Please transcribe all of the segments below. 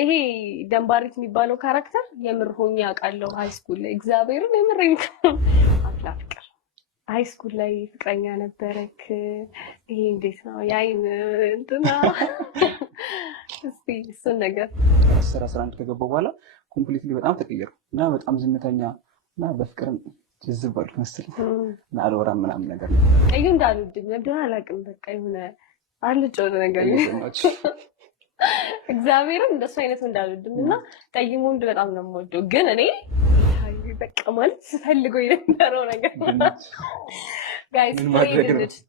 ይሄ ደንባሪት የሚባለው ካራክተር የምር ሆኜ አውቃለሁ ሃይ ስኩል ላይ እግዚአብሔርን የምረኝ አፍላ ፍቅር ሃይ ስኩል ላይ ፍቅረኛ ነበረክ ይሄ እንዴት ነው ያይን እንትና እስቲ እሱን ነገር 11 ከገባው በኋላ ኮምፕሊትሊ በጣም ተቀየርኩ እና በጣም ዝምተኛ እና በፍቅር ጅዝባል መሰለኝ እና አልወራም ምናምን ነገር ነው እዩ እንዳልወድም ነበር አላውቅም በቃ የሆነ አልጮህ ነገር እግዚአብሔርን እንደሱ አይነት እንዳልወድም እና ጠይሙ እንደ በጣም ነው የምወደው ግን እኔ በቃ ማለት ስፈልገው የነበረው ነገር ጋይስ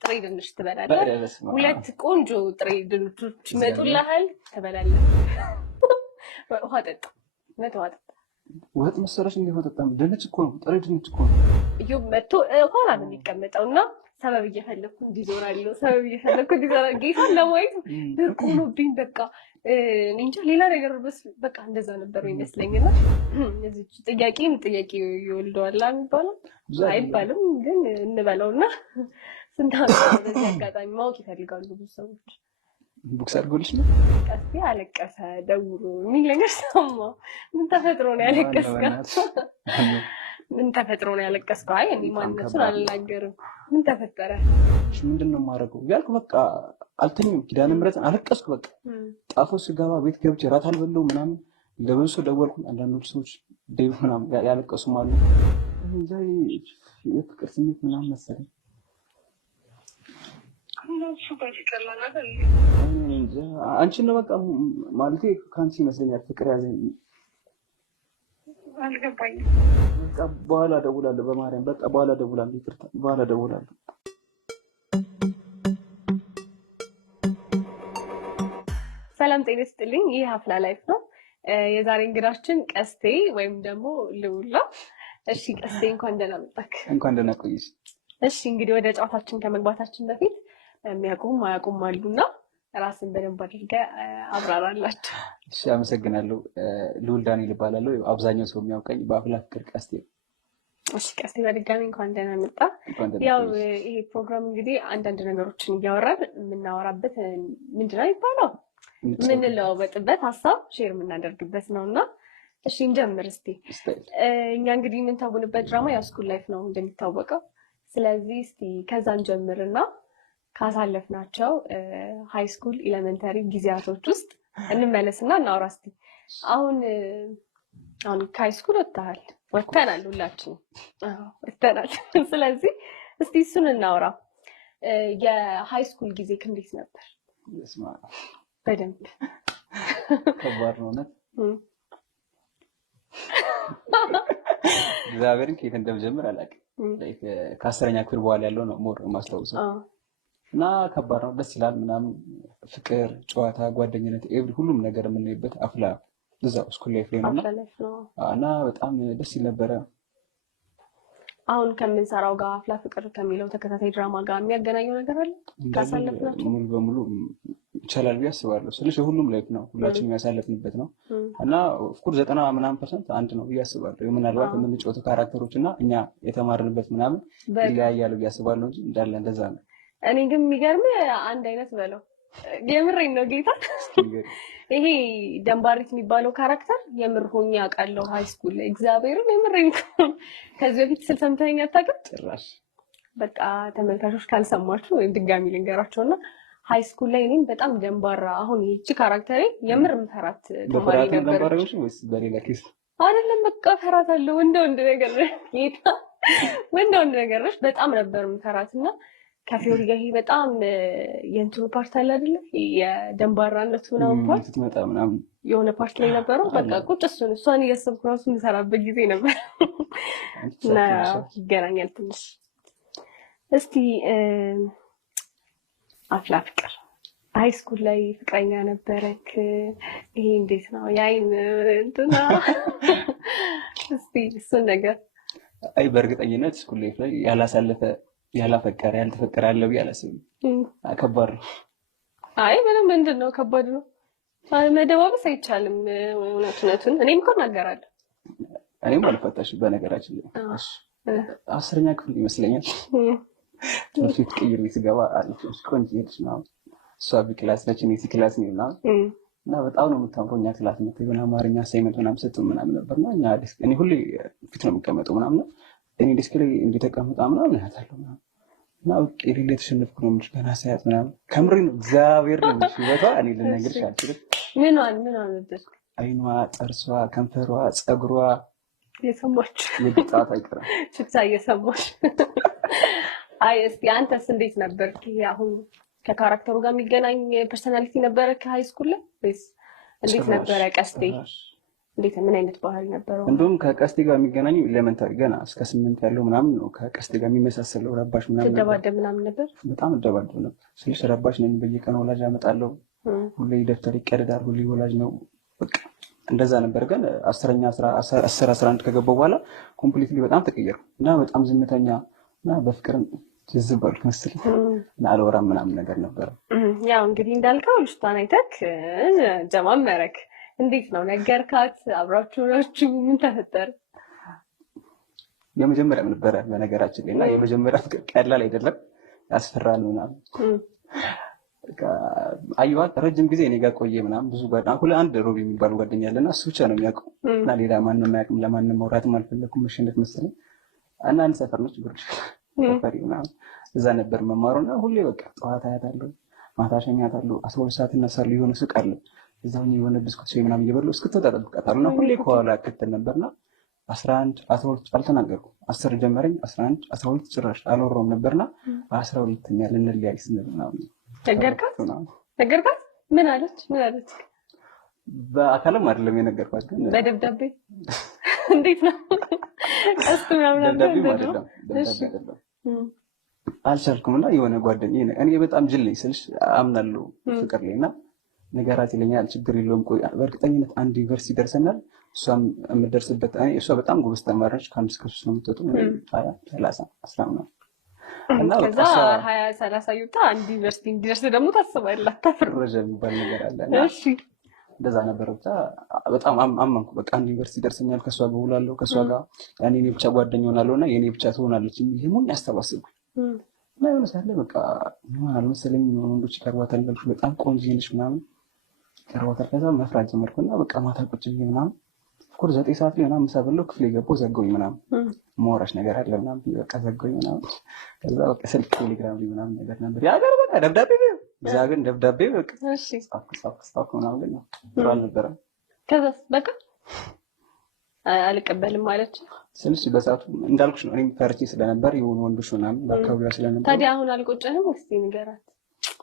ጥሬ ድንች ትበላለህ ሁለት ቆንጆ ጥሬ ድንቾች ይመጡልሃል ትበላለህ ውሃ ጠጣ ወጥ መሰለሽ እንዴ ወጣም ድንች እኮ ነው ጥሬ ድንች እኮ ነው እዩ መጥቶ ሆና ነው የሚቀመጠውና ሰበብ እየፈለኩ እንዲዞራለሁ ሰበብ እየፈለኩ እንዲዞራ ጌታን ለማየት ድርቁኖብኝ በቃ እንጃ ሌላ ነገር በቃ እንደዛ ነበር ይመስለኝና እዚህ ጥያቄ ይወልደዋል የሚባለው አይባልም ግን እንበለውና ስንታው በዚህ አጋጣሚ ማወቅ ይፈልጋሉ ብዙ ሰዎች ቡክስ አድርጎልሽ ነው ቀስቲ አለቀሰ ደውሎ ምን ነገር ሰማው ምን ተፈጥሮ ነው ያለቀስከው ምን ተፈጥሮ ነው ያለቀስከው አይ እኔ ማንነቱን አልናገርም ምን ተፈጠረ ምንድነው ማረገው ያልኩ በቃ አልተኝም ኪዳነ ምሕረትን አለቀስኩ በቃ ጣፎ ስጋባ ቤት ገብቼ ራት አልበለው ምናምን ለብዙ ሰው ደወልኩ አንዳንዶች ሰዎች ደይ ምናምን ያለቀሱ ማለት እንጃ የፍቅር ስሜት ምናምን መሰለኝ አንቺ ነው በቃ ማለቴ ካንቺ መስለኛል ፍቅር ያዘኝ አልገባኝም በቃ በኋላ ደውላለሁ በማርያም በቃ በኋላ ደውላለሁ ይቅርታ በኋላ ደውላለሁ ሰላም ጤና ይስጥልኝ ይህ ሀፍላ ላይፍ ነው የዛሬ እንግዳችን ቀስቴ ወይም ደግሞ ልውላ እሺ ቀስቴ እንኳን ደህና መጣክ እንኳን ደህና ቆይሽ እሺ እንግዲህ ወደ ጨዋታችን ከመግባታችን በፊት የሚያውቁም አያውቁም አሉና ራስን በደንብ አድርገህ አብራራላችሁ እሺ አመሰግናለሁ ልውል ዳንኤል እባላለሁ አብዛኛው ሰው የሚያውቀኝ በአፍላ ፍቅር ቀስቴ እሺ ቀስቴ በድጋሚ እንኳን ደህና መጣ ያው ይሄ ፕሮግራም እንግዲህ አንዳንድ ነገሮችን እያወራን የምናወራበት ምንድነው ይባላል የምንለዋወጥበት ሀሳብ ሼር የምናደርግበት ነውና እሺ እንጀምር እስቲ እኛ እንግዲህ የምንታወንበት ድራማ ያው ስኩል ላይፍ ነው እንደሚታወቀው ስለዚህ እስቲ ከዛን ጀምርና ካሳለፍናቸው ሃይ ስኩል ኤሌመንተሪ ጊዜያቶች ውስጥ እንመለስና እናውራ እስቲ አሁን ከሃይ ስኩል ወጥተናል ሁላችንም ወጥተናል ስለዚህ እስቲ እሱን እናውራ የሃይ ስኩል ጊዜ እንዴት ነበር በደንብ ከባድ ነው ማለት እግዚአብሔርን ከየት እንደምጀምር አላውቅም ከ10ኛ ክፍል በኋላ ያለው ነው ሞር ማስታወሰው እና ከባድ ነው ደስ ይላል ምናምን ፍቅር ጨዋታ ጓደኝነት ኤቭሪ ሁሉም ነገር የምንይበት አፍላ እዛው ስኩል ላይፍ ላይ ነው እና በጣም ደስ ይል ነበር አሁን ከምንሰራው ጋር አፍላ ፍቅር ከሚለው ተከታታይ ድራማ ጋር የሚያገናኘው ነገር አለ ካሳለፍናቸው ሙሉ በሙሉ ይቻላል ቢያስባለሁ ስለሽ ሁሉም ላይፍ ነው ሁላችንም ያሳለፍንበት ነው እና ኦፍ ኮርስ 90% አንድ ነው ቢያስባለሁ ምናልባት የምንጫወተው ካራክተሮች እና እኛ የተማርንበት ምናምን ይለያያሉ ቢያስባለሁ እንጂ እንዳለ እንደዛ ነው እኔ ግን የሚገርም አንድ አይነት በለው የምሬን ነው ጌታ ይሄ ደንባሪት የሚባለው ካራክተር የምር ሆኜ አውቃለሁ ሃይ ስኩል ላይ እግዚአብሔርን የምሬን ከዚህ በፊት ስለሰምተኸኝ አታውቅም ጭራሽ በቃ ተመልካቾች ካልሰማችሁ ወይም ድጋሚ ልንገራቸውና ሃይ ስኩል ላይ እኔም በጣም ደንባራ አሁን ይህቺ ካራክተሬ የምር ምፈራት ተማሪ ነበረች ወይስ በሌላ ኬስ አይደለም በቃ ፈራታለሁ ወንድ ነገር ጌታ ወንድ ነገር በጣም ነበር ምፈራትና ከፊዮሪ ጋር በጣም የእንትኑ ፓርት አለ አይደል የደንባራነቱ ምናምን ፓርት ትመጣ ምናምን የሆነ ፓርት ላይ ነበረው በቃ ቁጭ እሷን እያሰብኩ ራሱ የምሰራበት ጊዜ ነበር እና ይገናኛል ትንሽ እስቲ አፍላ ፍቅር ሃይ ስኩል ላይ ፍቅረኛ ነበረክ ይሄ እንዴት ነው ያይን እንትና እስቲ እሱን ነገር አይ በእርግጠኝነት ስኩል ላይፍ ላይ ያላፈቀረ ያልተፈቀረ አለ ቢያላስብ ከባድ ነው አይ ምንድነው ከባድ ነው መደባበስ አይቻልም እውነቱን እኔም እኮ እናገራለሁ እኔም አልፈታሽ በነገራችን ላይ 10ኛ ክፍል ይመስለኛል ትምህርት ቀይር ሲገባ አለች ቆንጆ ልጅ ነው እሷ በክላስ ነች እኔ ክላስ ነኝ እና እና በጣም ነው የምታምረው። እኛ ክላስ መጥቶ የሆነ አማርኛ አሳይመንት ምናምን ሰጡ ምናምን ነበርና እኛ እኔ ሁሌ ፊት ነው የሚቀመጠው ምናምን እኔ ዲስክ ላይ እንደተቀመጣ ምናምን ያታለሁ ምናምን እና በቃ የሌለ ተሸነፍኩ ነው የምልሽ ገና ሳያት ምናምን ከምሬ ነው እግዚአብሔር ነው የምልሽ ውበቷ እኔ ልነግርሽ አልችልም። ምኗን ነበር? አይኗ፣ ጥርሷ፣ ከንፈሯ፣ ፀጉሯ የሰማች የግጣት አይቀርም ሽታ እየሰማች። አይ እስቲ አንተስ እንዴት ነበር? አሁን ከካራክተሩ ጋር የሚገናኝ ፐርሰናሊቲ ነበረ ከሃይ ስኩል ላይ ወይስ እንዴት ነበረ? ቀስቴ እንዴት ምን አይነት ባህሪ ነበረው? እንደውም ከቀስቴ ጋር የሚገናኙ ኤሌመንታሪ ገና እስከ 8 ያለው ምናምን ነው። ከቀስቴ ጋር የሚመሳሰለው ረባሽ ምናምን ተደባደብ ምናምን ነበር። በጣም እደባደብ ነበር ስልሽ ረባሽ ነኝ። በየቀኑ ወላጅ አመጣለሁ። ሁሌ ደብተር ይቀደዳል። ሁሌ ወላጅ ነው በቃ እንደዛ ነበር። ግን 11 ከገባው በኋላ ኮምፕሊትሊ በጣም ተቀየርኩ እና በጣም ዝምተኛ እና በፍቅርም ትዝባልኩ መሰለኝ እና አልወራም ምናምን ነገር ነበር። ያው እንግዲህ እንዳልከው ልጅቷን አይተክ ጀማመረክ። እንዴት ነው ነገርካት? አብራችሁ ናችሁ? ምን ተፈጠረ? የመጀመሪያ ነበረ በነገራችን ላይ እና የመጀመሪያ ፍቅር ቀላል አይደለም፣ ያስፈራል ምናምን። አየኋት ረጅም ጊዜ እኔ ጋር ቆየ ምናምን። ብዙ ጓደኛ አንድ ሮቢ የሚባል ጓደኛ አለና እሱ ብቻ ነው የሚያውቀው እና ሌላ ማንም አያውቅም። ለማንም መውራትም አልፈለኩም መሸነፍ መሰለኝ እና አንድ ሰፈር ነች ጉርድ ሰፈሪ ምናምን እዛ ነበር መማሩና ሁሌ በቃ ጠዋት አያታለሁ፣ ማታ አሸኛታለሁ። 12 ሰዓት እነሳለሁ። የሆነ ሱቅ አለ እዛው የሆነ ብስኩት ሻይ ምናምን እየበላሁ እስክትወጣ እጠብቃታለሁ እና ሁሌ ከኋላ እከተል ነበርና 11 12 አልተናገርኩም። 10 ጀመረኝ 11 12 ጭራሽ አልወራሁም ነበርና 12 ያለ እንለያይ ስንል ምናምን ነገርካት? ምን አለች? በአካልም አይደለም የነገርኳት ግን በደብዳቤ እንዴት ነው? ቀስት ምናምን ደብዳቤ አይደለም አልቻልኩም እና የሆነ ጓደኛዬ እኔ በጣም ጅል ነኝ ስልሽ አምናለሁ ፍቅር ላይ እና ነገራት ይለኛል። ችግር የለውም ቆይ በእርግጠኝነት አንድ ዩኒቨርሲቲ ደርሰናል። እሷም የምትደርስበት እሷ በጣም ጎበዝ ተማሪ ነች። ከ1 እስከ 3 ነው የምትወጡ 20 30 10 ነው እና ከዛ 20 30 ይወጣ አንድ ዩኒቨርሲቲ እንዲደርስ ደግሞ ታስባለህ። ተፈረጀ የሚባል ነገር አለ። እሺ እንደዛ ነበር። ብቻ በጣም አመንኩ። በቃ አንድ ዩኒቨርሲቲ ደርሰኛል፣ ከሷ ጋር እውላለሁ፣ ከሷ ጋር ያኔ እኔ ብቻ ጓደኛ ሆናለሁ እና የኔ ብቻ ትሆናለች። ይሄን ያስተባስብኩ እና የሆነ ሰዓት ላይ በቃ ይሆናል መሰለኝ ወንዶች ይቀርቧታል፣ በጣም ቆንጆ ነች ምናምን ይቀርቧታል። ከዛ መፍራት ጀመርኩና በቃ ማታ ቁጭ ብዬ ምናምን ኦፍኮርስ 9 ሰዓት ላይ ምናምን ምሳ በለው ክፍሌ ገባሁ። ዘጋሁኝ ምናምን ማውራሽ ነገር አለ ምናምን በቃ ዘጋሁኝ ምናምን። ከዛ በቃ ስልክ ቴሌግራም ላይ ምናምን ነገር ነበር ያገር በቃ ደብዳቤ እግዚአብሔር ደብዳቤ በቃ እሺ ጻፍኩ ምናምን ግን ጥሩ አልነበረም። ከዛ በቃ አልቀበልም ማለት ስልሽ በሰዓቱ እንዳልኩሽ ነው። እኔም ፈርቼ ስለነበር የሆኑ ወንዶች ምናምን በአካባቢዋ ስለነበር። ታዲያ አሁን አልቆጨህም? እስኪ ንገራት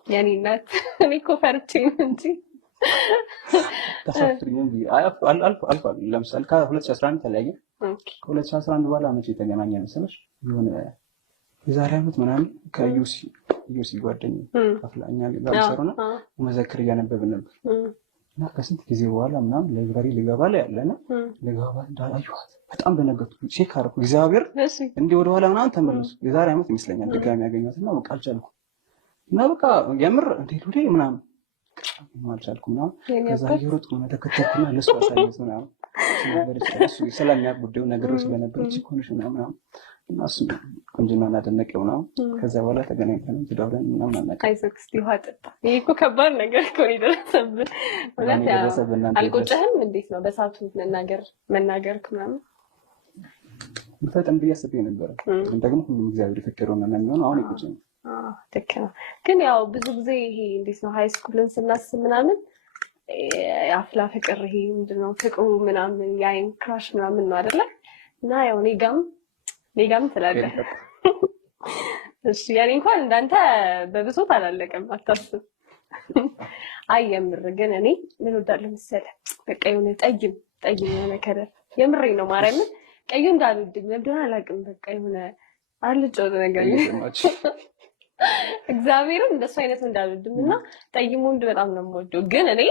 የኔ እናት። እኔ እኮ ፈርቼ ነው እንጂ ተሳፍሪኝ ቢ አልፎ ለምሳሌ ከ2011 ተለያየ። ከ2011 በኋላ መቼ የተገናኘ መሰለሽ? የሆነ የዛሬ ዓመት ምናምን ከዩሲ ጓደኛዬ ከፍላኛ ጋር ሰሩና መዘክር እያነበብን ነበር እና ከስንት ጊዜ በኋላ ምናምን ላይብራሪ ልገባ ላይ ያለና ልገባ እንዳላየኋት በጣም በነገርኩ ቼክ አደረኩ። እግዚአብሔር እንዲህ ወደ ኋላ ምናምን ተመለሱ። የዛሬ ዓመት ይመስለኛል ድጋሚ ያገኘኋት እና በቃ አልቻልኩም እና በቃ የምር እንዴት ወዴ ምናምን አልቻልኩም ምናምን። ከዛ እየሮጥኩ ነው ተከተልኩና ለእሱ አሳየሁት ምናምን ስለነበረች እሱ ስለሚያውቅ ጉዳዩን ነገሮች ስለነበረች እኮነሽ ምናምን እና እሱ ቆንጆና አደነቀው ነው። ከዛ በኋላ ተገናኝተን ተደውለን ምናምን አናውቅም። አይዞህ እስኪ ውሃ ጠጣ። ይሄ እኮ ከባድ ነገር እኮ ነው የደረሰብህ። አልቆጨህም? እንዴት ነው በሰዓቱ መናገር ምናምን በጣም ብያስብ ነበር። ግን ደግሞ ሁሉም እግዚአብሔር የፈቀደው ነው የሚሆነው። አሁን ይቆጨኝ። ልክ ነው። ግን ያው ብዙ ጊዜ ይሄ እንዴት ነው ሃይ ስኩልን ስናስብ ምናምን የአፍላ ፍቅር ይሄ ምንድነው ፍቅሩ ምናምን የአይን ክራሽ ምናምን ነው አይደለ? እና ያው ኔጋም ትላለህ። እሺ ያኔ እንኳን እንዳንተ በብሶት አላለቀም አታስብ። አይ የምር ግን እኔ ምን ወዳለሁ መሰለህ? በቃ የሆነ ጠይም የሆነ ከለር የምሬ ነው ማርያምን ቀዩ እንዳልወድም ለምንድን አላውቅም። በቃ የሆነ አልጮ ነገር እግዚአብሔርም እንደሱ አይነት እንዳልወድም እና ጠይም ወንድ በጣም ነው የምወደው። ግን እኔ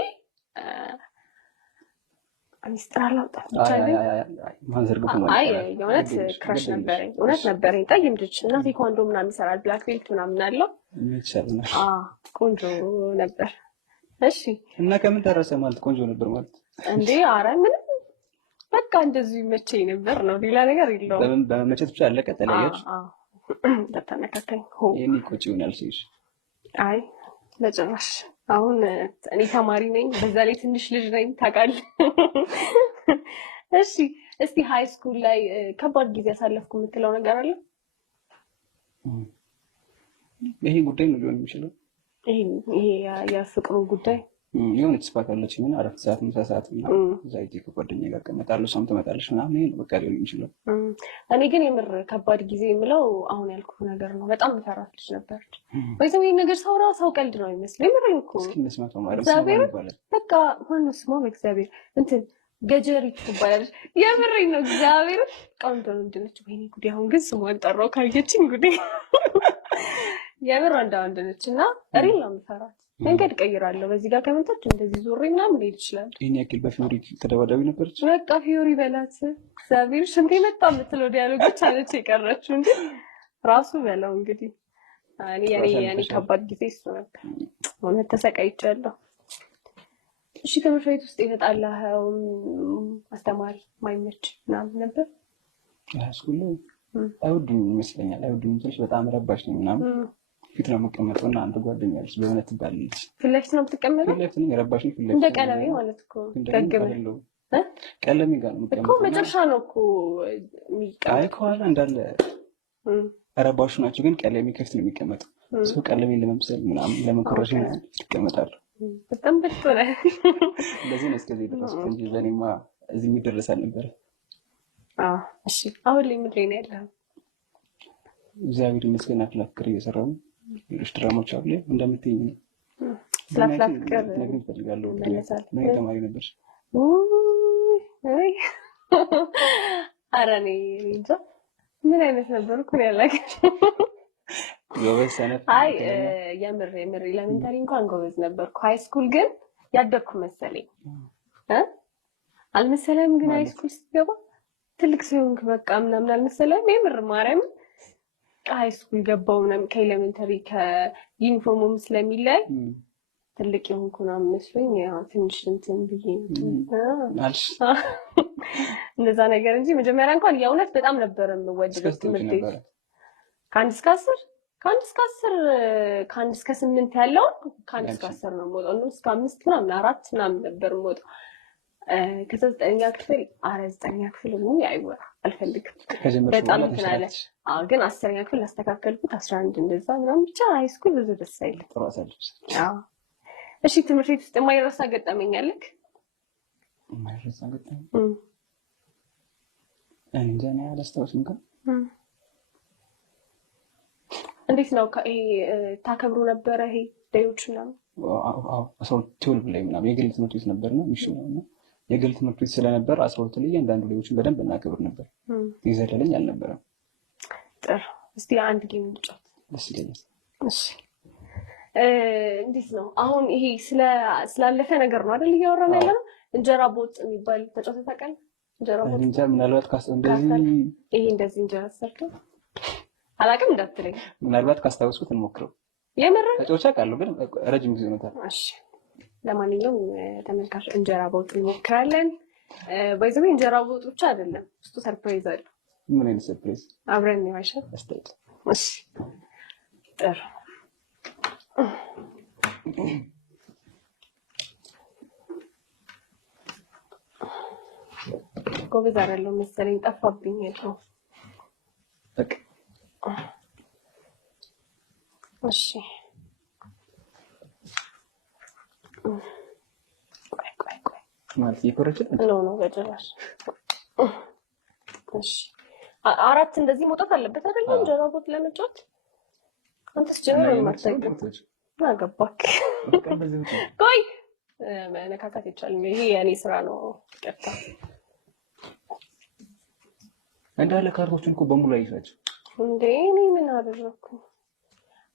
ሚስጥር አላውጣም የእውነት ክራሽ ነበረኝ። እውነት ነበረኝ ጠይም ልጅ እና ቴኳንዶ ምናምን ይሰራል። ብላክ ቤልት ምናምን አለው። ቆንጆ ነበር። እሺ እና ከምን ደረሰ ማለት ቆንጆ ነበር ማለት እንዴ? ኧረ ምንም በቃ እንደዚህ መቼኝ ነበር ነው፣ ሌላ ነገር የለውም። በመመቸት ብቻ አለቀ። ተለያየች ተተነካከኝ ይሄን ቆጭ ይሆናል ሲሽ? አይ ለጭራሽ አሁን እኔ ተማሪ ነኝ፣ በዛ ላይ ትንሽ ልጅ ነኝ ታውቃለህ። እሺ እስቲ ሃይ ስኩል ላይ ከባድ ጊዜ ያሳለፍኩ የምትለው ነገር አለ? ይሄ ጉዳይ ነው ሊሆን የሚችለው። ይሄ የፍቅሩ ጉዳይ የሆነች ስፓት አለች። ምን አረፍት ሰዓት ምሳ ሰዓት እዛ ሂጅ ከጓደኛዬ ጋር እቀመጣለሁ፣ እሷም ትመጣለች ምናምን። ይሄ ነው በቃ ሊሆን የሚችለው። እኔ ግን የምር ከባድ ጊዜ የምለው አሁን ያልኩህ ነገር ነው። በጣም ፈራት ልጅ ነበረች። ወይዘው ይሄን ነገር ሳውራ ሰው ቀልድ ነው ይመስለኝ። የምሬን እኮ እስኪ እንስማው ማለት እግዚአብሔር በቃ ማነው ስሟ? እግዚአብሔር እንትን ገጀሪት ትባላለች። የምሬን ነው እግዚአብሔር ቆንጆ እንደነች። ወይኔ ጉዴ! አሁን ግን ስሟን ጠራው ካየችኝ ጉዴ። የምር ወንድ ነች እና ሪል ነው የምፈራት። መንገድ ቀይራለሁ በዚህ ጋር ከመጣች እንደዚህ ዞሬ ምናምን ሄድ ይችላል። ይሄን ያክል በፊዮሪ ተደባዳቢ ነበረች። በቃ ፊዮሪ በላት እግዚአብሔር ሽንቴ መጣ የምትለው ዲያሎጎች አለች የቀረችው እንጂ ራሱ በለው እንግዲህ እኔ ከባድ ጊዜ እሱ ነበር። እውነት ተሰቃይቻለሁ። እሺ ትምህርት ቤት ውስጥ የተጣላኸው አስተማሪ ማይመች ምናምን ነበር? ስኩል አይወዱኝ ይመስለኛል። አይወዱኝ ትንሽ በጣም ረባሽ ነው ምናምን ፊት ነው የምቀመጠው እና አንድ ጓደኛ አለች በእውነት ትባላለች። ፊት ለፊት ነው የምትቀመጠው? ፊት ለፊት ነው የረባሽ ነው። ፊት ለፊት እንደ ቀለሜ ማለት እኮ ቀለሜ ጋር ነው የምትቀመጠው እኮ መጨረሻ ነው እኮ የሚቀመጠው። አይ ከኋላ እንዳለ ረባሹ ናቸው፣ ግን ቀለሜ ከፊት ነው የሚቀመጠው። ሰው ቀለሜን ለመምሰል ምናምን ለመኮረሽ ይቀመጣሉ። በጣም በጥረ እንደዚህ ነው እስከዚህ ድረስ እንጂ ለኔማ እዚህ የሚደረስ አልነበረ። እሺ አሁን ላይ ምንድን ነው ያለው? እግዚአብሔር ይመስገን አፍላ ፍቅር እየሰራሁ ነው። ሌሎች ድራማዎች አሉ እንደምትይኝ ነው። ስለ አፍላ ፍቅር ነገር እፈልጋለሁ። ምን ተማሪ ነበርሽ? ኧረ እኔ እንጃ ምን አይነት ነበርኩ ያላችሁ። ጎበዝ ሰነፍ? አይ የምር ኤሌመንተሪ እንኳን ጎበዝ ነበርኩ። ሃይ ስኩል ግን ያደግኩ መሰለኝ አልመሰለም። ግን ሃይ ስኩል ስትገባ ትልቅ ሲሆንክ በቃ ምናምን አልመሰለም። የምር ማርያም ሃይ ስኩል ገባው ምናምን ከኤሌመንተሪ ከዩኒፎርሙም ስለሚለይ ትልቅ የሆንኩ ነው መስሎኝ ያው ትንሽ እንትን ብዬ እንደዛ ነገር እንጂ መጀመሪያ እንኳን የእውነት በጣም ነበር የምወደው ትምህርት ቤት ከአንድ እስከ 8 ያለውን ከአንድ እስከ 10 ነው የምወጣው። እንደውም እስከ 5 ምናምን 4 ምናምን ነበር የምወጣው። ከ9ኛ ክፍል 9ኛ ክፍል ነው አይወራ አልፈልግም በጣም እንትን አለ። ግን 10ኛ ክፍል አስተካከልኩት 11 እንደዛ ምናምን ብቻ ሃይ ስኩል ብዙ ደስ አይልም። እሺ ትምህርት ቤት ውስጥ የማይረሳ ገጠመኝ አለክ? የማይረሳ ገጠመኝ እንጃ ነው አላስታውስም። ግን እንዴት ነው ታከብሩ ነበረ ይሄ ዴዮች ምናምን? አዎ 12 ላይ ምናምን የግል ትምህርት ቤት ነበርና ሚሽነውና የግል ትምህርት ቤት ስለነበር 12 ላይ እያንዳንዱ ዴዮችን በደንብ እናከብር ነበር። ይዘለለኝ አልነበረም። ጥሩ እስቲ አንድ ጌም እንጫወት። ደስ ይለኛል። እሺ እንዴት ነው አሁን ይሄ ስላለፈ ነገር ነው አይደል እያወራን ያለነው? እንጀራ ቦጥ የሚባል ተጫውተህ ታውቃለህ? እንጀራ ቦጥ እንጃ ምናልባት እንደዚህ ይሄ እንደዚህ እንጀራ ሰርቶ አላውቅም እንዳትለኝ። ምናልባት ካስታወስኩት እንሞክረው። የምር ተጫውቼ አውቃለሁ ግን ረጅም ጊዜ ሆኖታል። እሺ ለማንኛውም ተመልካች እንጀራ ቦጥ እንሞክራለን። ባይዘው እንጀራ ቦጥ ብቻ አይደለም ውስጡ ሰርፕራይዝ አለ። ምን አይነት ሰርፕራይዝ? አብረን ነው አይሻል? እሺ ጥሩ ጎበዝ አይደለሁ መሰለኝ ጠፋብኝ ነው። በቃ እሺ ቆይ ማለት ይኮረችል ነው በጭራሽ። እሺ 4 እንደዚህ መውጣት አለበት አይደል? እንጀራ ቦጥ ለመጫወት አንተስ ጀምር ማርሰይቶች አገባክ። ቆይ መነካካት ይቻላል። ይሄ የኔ ስራ ነው። ቀጥታ እንዳለ ካርቶችን እኮ በሙሉ አይዛቸው እንዴ እኔ ምን አደረኩ?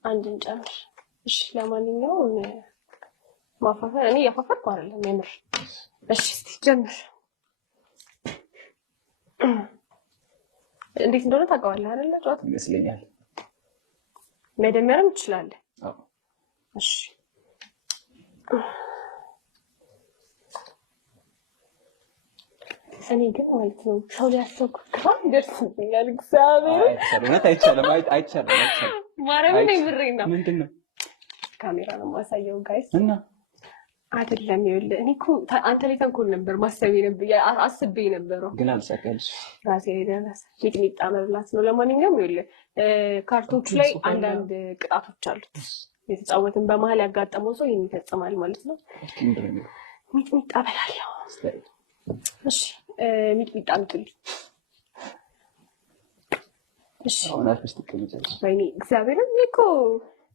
አንድን ጨምር። እሺ ለማንኛውም ማፋፈር እኔ ያፋፈርኩ አይደለም የምር። እሺ እስቲ ጀምር። እንዴት እንደሆነ ታውቀዋለህ አይደል? ጨዋታ ይመስለኛል። መደመርም ትችላለህ። አዎ እሺ እኔ ግን ማለት ነው ሰው ሊያሰብኩት ካል ደርስብኛል። እግዚአብሔር አይቻልም። ማርያምን የምሬን ነው። ምንድን ነው ካሜራ ነው የማሳየው ጋይስ እና አይደለም ይኸውልህ እኔ እኮ አንተ ላይ ተንኮል ነበር ማሰብ አስቤ ነበረው ግን አልሳካልሽ። ራሴ ላይ ደረሰ። ሚጥሚጣ መብላት ነው። ለማንኛውም ይኸውልህ ካርቶቹ ላይ አንዳንድ ቅጣቶች አሉት። የተጫወትን በመሀል ያጋጠመው ሰው ይሄን ይፈጽማል ማለት ነው። ሚጥሚጣ በላለሁ። እሺ ሚጥሚጣ አምጡልኝ። እሺ አሁናስ ትቀመጫለሽ። ወይኔ እግዚአብሔርን እኮ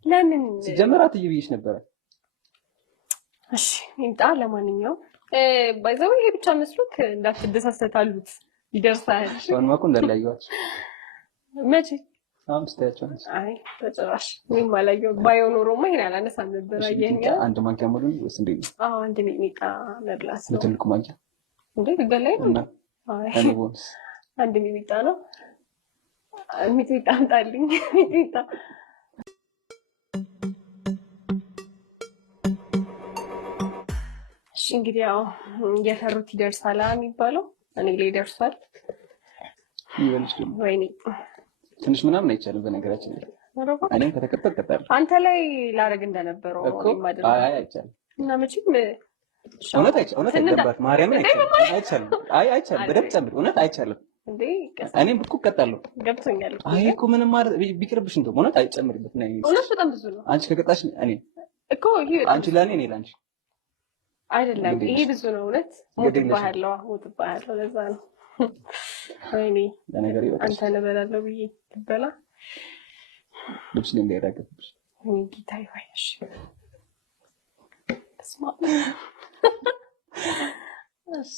ለምን ሲጀመራት ይብይሽ ነበር። እሺ ሚጥሚጣ ለማንኛውም ባይዘው ይሄ ብቻ መስሎክ እንዳትደሳሰታሉት ይደርሳል። ሰውን ማቆ እንዳላየዋች መቼ አምስታያቸው ነው። አይ ተጨራሽ ምንም አላየው። ባየው ኖሮማ ይሄን አላነሳም ነበር። አየኛ አንድ ማንኪያ ሙሉ ወይስ እንዴት ነው? አዎ አንድ ሚጥሚጣ መብላት ነው። በትልቁ ማንኪያ እንዴ ገላይ ነው። አይ አንድ ሚጥሚጣ ነው። ሚጥሚጣ አምጣልኝ ሚጥሚጣ። እሺ እንግዲህ ያው የፈሩት ይደርሳል የሚባለው እኔ ላይ ደርሷል። ይበልሽ ደግሞ ወይኔ ትንሽ ምናምን አይቻልም። በነገራችን ላይ እኔም ከተቀጠል ቀጣል አንተ ላይ ላረግ እንደነበረው ማድረግ አይቻልም። እና መቼም እውነት አይገባት ማርያምን አይቻልም። አይቻልም። በደምብ ጨምር። እውነት አይቻልም እንዴ እኔም ብቁ ቀጣለሁ። ገብቶኛል። አይ እኮ ምንም ማለት ቢቀርብሽ እንደው እውነት አይጨምርበት ነው። እውነት በጣም ብዙ ነው። አንቺ ከቀጣሽ እኔ እኮ ይሄ አንቺ ለኔ እኔ ለአንቺ አይደለም። ይሄ ብዙ ነው። እውነት ሞትባሃለሁ። ለዛ ነው ወይኔ ለነገር ይወጣ አንተ ነበላለሁ ብዬ ትበላ ልብስ ላይ እንዳይራገብሽ ወይ ጌታዬ ወይሽ ተስማ እሺ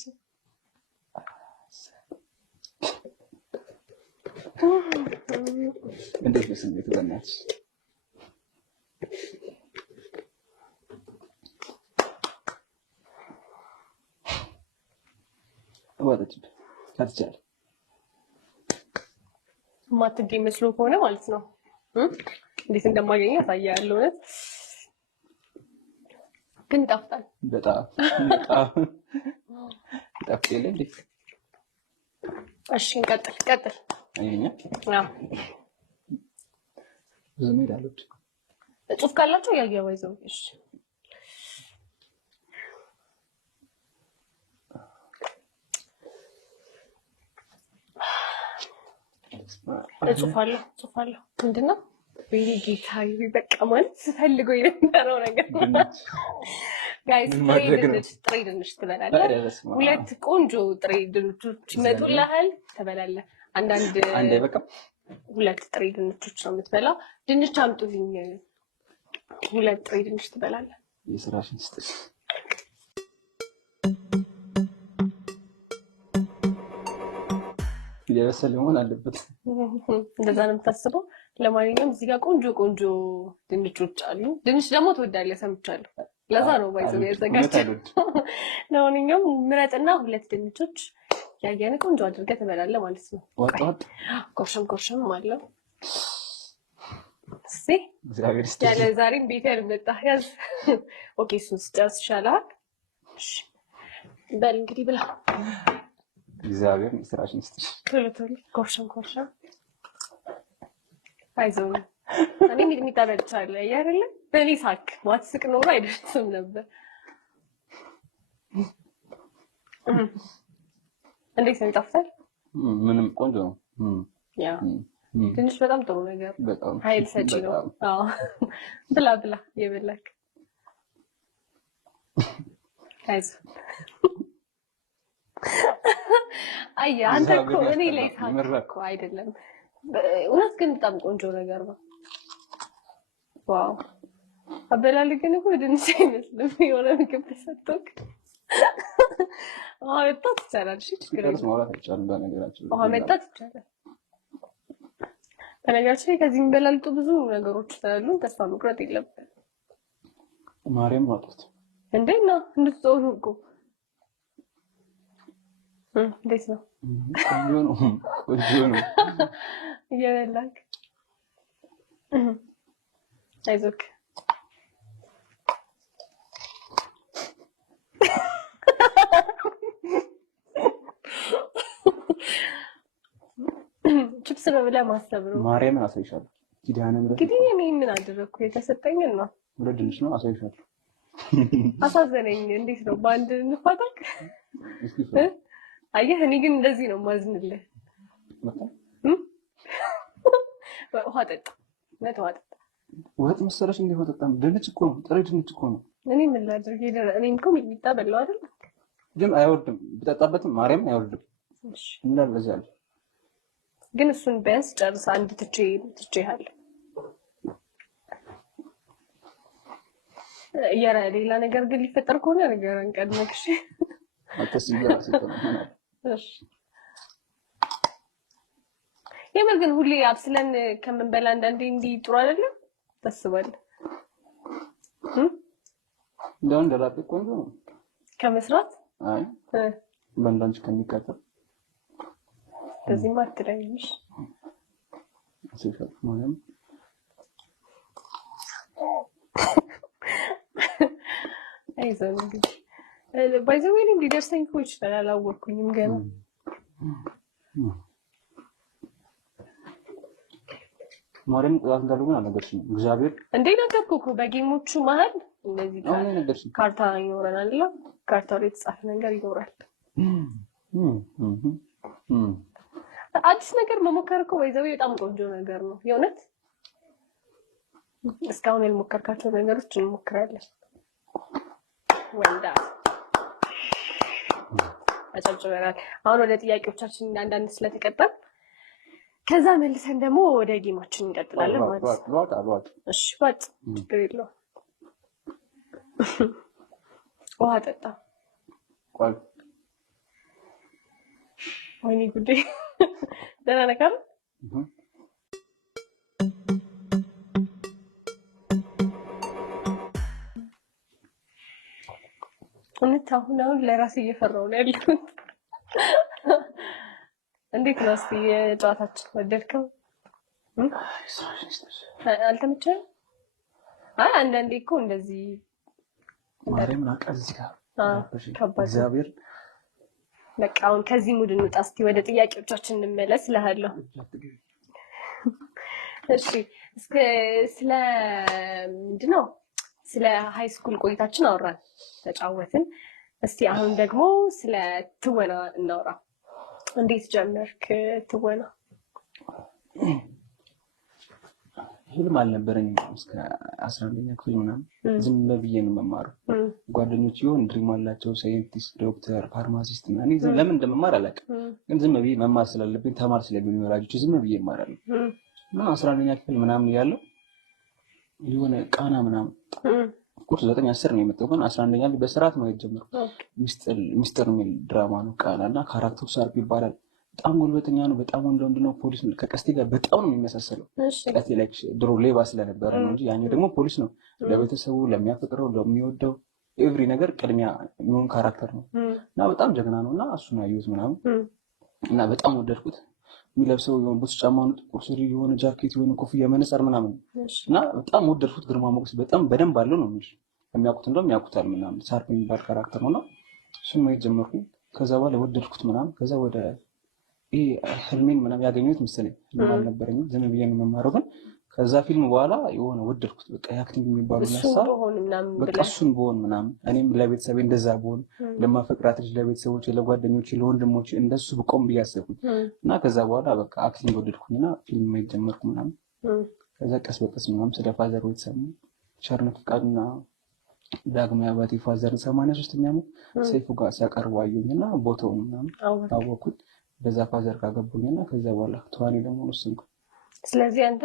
እንዴት ነው ስሜቱ? በእናትሽ ወጣች አትቻል ማትገኝ መስሎ ከሆነ ማለት ነው እንዴት እንደማገኝ ያሳያለሁ። እውነት ግን ይጣፍጣል በጣም ይጣፍጣል እንዴ? እሺ ቀጥል። አይኛ አዎ ዝም ይላሉት ጽሁፍ ካላችሁ ያያው ይዘው። እሺ ጽሁፋለሁ ምንድነው? ወይ ጌታዬ በቃ ማለት ስፈልገው የነበረው ነገር ጋይስ ጥሬ ድንች ትበላለህ። ሁለት ቆንጆ ጥሬ ድንቾች ይመጡልሃል፣ ትበላለህ። አንድ በቃ ሁለት ጥሬ ድንቾች ነው የምትበላው። ድንች አምጡልኝ፣ ሁለት ጥሬ ድንች ትበላለህ። የስራሽን ስትል የበሰለ መሆን አለበት። እንደዛ ነው የምታስበው። ለማንኛውም እዚህ ጋር ቆንጆ ድንቾች አሉ። ድንች ደግሞ ትወዳለህ ሰምቻለሁ። ለዛ ነው ባይዘው ያዘጋጀው። ለማንኛውም ምረጥና ሁለት ድንቾች ያየን ቆንጆ አድርገህ ትበላለህ ማለት ነው። ወጣት ኮርሽም አለው። እሺ እግዚአብሔር ይስጥልኝ። ያለ ዛሬም ቤት ያልመጣህ ያዝ። ኦኬ እሱን ስጨርስ ይሻላል። እሺ በል እንግዲህ ብላ። እግዚአብሔር ስራሽን ይስጥሽ። ቶሎ ኮርሽም አይዞህ። እኔ ሚጥሚጣ በልቻለሁ አይደለ? በኔ ሳክ ማትስቅ ኖሮ አይደርስም ነበር። እንዴት ነው ይጣፍጣል? ምንም ቆንጆ ነው። ያ ትንሽ በጣም ጥሩ ነገር በጣም ኃይል ሰጪ ነው። አዎ ብላ የበላክ አይዞህ። አይ አንተ እኮ እኔ ላይ ታውቁ አይደለም። እውነት ግን በጣም ቆንጆ ነገር ነው። ዋው አበላል ግን እኮ ድንች አይመስልም። የሆነ ምግብ ተሰጥቶክ መጣት ይቻላል። እሺ ችግር የለም። መጣት ይቻላል። በነገራችን ላይ ከዚህ የሚበላልጡ ብዙ ነገሮች ስላሉ ተስፋ መቁረጥ የለብንም። ማርያም ማጣት እንዴት ነው እንድትጾሙ እኮ እንዴት ነው? ቆንጆ ነው እየበላክ አይዞክ። ችፕስ ነው ብለህ ማሰብ ነው። ማርያምን አሳይሻለሁ። ኪዳነ ምሕረት እንግዲህ እኔ ምን አደረግኩ? የተሰጠኝን ነው ሁለት ድንች ነው አሳይሻለሁ። አሳዘነኝ። እንዴት ነው በአንድ እንፋታቅ? አየህ እኔ ግን እንደዚህ ነው ማዝንልህ። ውሃ ጠጣ። ውሃ ጠጣ። ወጥ መሰለሽ እንደ ውሃ ጠጣም። ድንች እኮ ነው፣ ጥሬ ድንች እኮ ነው። እኔ ምን ላድርግ? እኔም እኮ ሚጥሚጣ በላው አይደል? ግን አይወርድም፣ ብጠጣበትም ማርያም አይወርድም። እንዳለ እዚያ አለ። ግን እሱን ቢያንስ ጨርሳ አንድ ትቼሃለሁ። ሌላ ነገር ግን ሊፈጠር ከሆነ ነገርን ቀድመሽ የምር ግን ሁሌ አብስለን ከምንበላ አንዳንዴ እንዲህ ጥሩ አይደለም ታስባለህ? እንደው እንደራጥ ቆንጆ ነው ከመስራት። አይ በእንዳንቺ ከሚቀጥል በዚህ ማትለኝሽ ሲፈጥ ማለት አይዞህ እንግዲህ ባይዘው ወይ ሊደርሰኝ እኮ ይችላል፣ አላወቅኩኝም ገና። ማርያም ቅጣት እንዳደረጉን አልነገርሽኝም። እግዚአብሔር እንዴ ነገርኩህ እኮ በጌሞቹ መሀል እንደዚህ ካርታ ይኖረናል። ካርታው ላይ የተጻፈ ነገር ይኖራል። አዲስ ነገር መሞከር እኮ ባይዘው በጣም ቆንጆ ነገር ነው የእውነት። እስካሁን ያልሞከርካቸው ነገሮች እንሞክራለን። ወንዳ አጨብጭበናል። አሁን ወደ ጥያቄዎቻችን አንዳንድ ስለተቀጠል ከዛ መልሰን ደግሞ ወደ ጌማችን እንቀጥላለን ማለት ነው። እሺ ዋጥ ችግር የለውም። ውሃ ጠጣ። ወይኔ ጉዴ ደህና ነህ ካለ እውነት አሁን ለራሴ እየፈራሁ ነው ያለሁት። እንዴት ነው እስኪ ጨዋታችን ወደድከው? አልተመቸህም? አይ አንዳንዴ እኮ እንደዚህ ማርያም ናቃል እዚህ ጋር እግዚአብሔር በቃ አሁን ከዚህ ሙድ እንውጣ። እስኪ ወደ ጥያቄዎቻችን እንመለስ እልሃለሁ። እሺ ስለ ምንድን ነው ስለ ሃይ ስኩል ቆይታችን አወራን፣ ተጫወትን። እስቲ አሁን ደግሞ ስለ ትወና እናውራ። እንዴት ጀመርክ ትወና? ህልም አልነበረኝም እስከ 11ኛ ክፍል ምናምን ዝም ብዬ ነው የምማረው። ጓደኞች ይሆን ድሪም አላቸው፣ ሳይንቲስት፣ ዶክተር፣ ፋርማሲስት እና እኔ ለምን እንደምማር አላውቅም፣ ግን ዝም ብዬ መማር ስላለብኝ ተማር ስለሚሉኝ ወላጆች ዝም ብዬ እማራለሁ። እና 11ኛ ክፍል ምናምን ያለው የሆነ ቃና ምናምን ቁርስ 9 10 ነው የመጣው፣ ግን 11ኛ ላይ በስርዓት ነው የጀመርኩት። ሚስጥር የሚል ድራማ ነው ቃና እና ካራክተሩ ሳርፕ ይባላል። በጣም ጉልበተኛ ነው፣ በጣም ወንድ ነው። ፖሊስ ነው፣ ከቀስቴ ጋር በጣም ነው የሚመሳሰለው። ቀስቴ ላይ ድሮ ሌባ ስለነበረ ነው እንጂ ያኛው ደግሞ ፖሊስ ነው። ለቤተሰቡ፣ ለሚያፈቅረው፣ ለሚወደው ኤቭሪ ነገር ቅድሚያ የሚሆን ካራክተር ነው እና በጣም ጀግና ነው እና እሱን አየሁት ምናምን እና በጣም ወደድኩት። የሚለብሰው የሆነ ቡትስ ጫማ ነው፣ ጥቁር ሱሪ፣ የሆነ ጃኬት፣ የሆነ ኮፍያ፣ መነጽር ምናምን እና በጣም ወደድኩት። ግርማ ሞገስ በጣም በደንብ አለው ነው የሚል የሚያውቁት እንደውም ያውቁታል ምናምን። ሳርፕ የሚባል ካራክተር ነው እና እሱን ማየት ጀመርኩኝ። ከዛ በኋላ ወደድኩት ምናምን። ከዛ ወደ ይሄ ህልሜን ምናምን ያገኘሁት መሰለኝ። ህልም አልነበረኝም፣ ዝም ብዬ ነው የምማረው። ግን ከዛ ፊልም በኋላ የሆነ ወደድኩት። በቃ የአክቲንግ የሚባሉ ነሳ በቃ እሱን በሆን ምናምን እኔም ለቤተሰቤ እንደዛ በሆን ለማፈቅራት ልጅ ለቤተሰቦች፣ ለጓደኞች፣ ለወንድሞች እንደሱ ብቆም ብዬ አሰብኩኝ እና ከዛ በኋላ በቃ አክቲንግ ወደድኩኝና ፊልም ማየት ጀመርኩ ምናምን። ከዛ ቀስ በቀስ ምናምን ስለ ፋዘር ቤተሰብ ቸርነት ፍቃዱና ዳግማዊ አባቴ ፋዘርን 83ኛ ዓመት ሰይፉ ጋር ሲያቀርቡ አየሁኝና ቦታውን ምናምን አወኩኝ። በዛ ፋዘር ጋር ገቡኝና ከዛ በኋላ ተዋኔ ደግሞ ወሰንኩ። ስለዚህ አንተ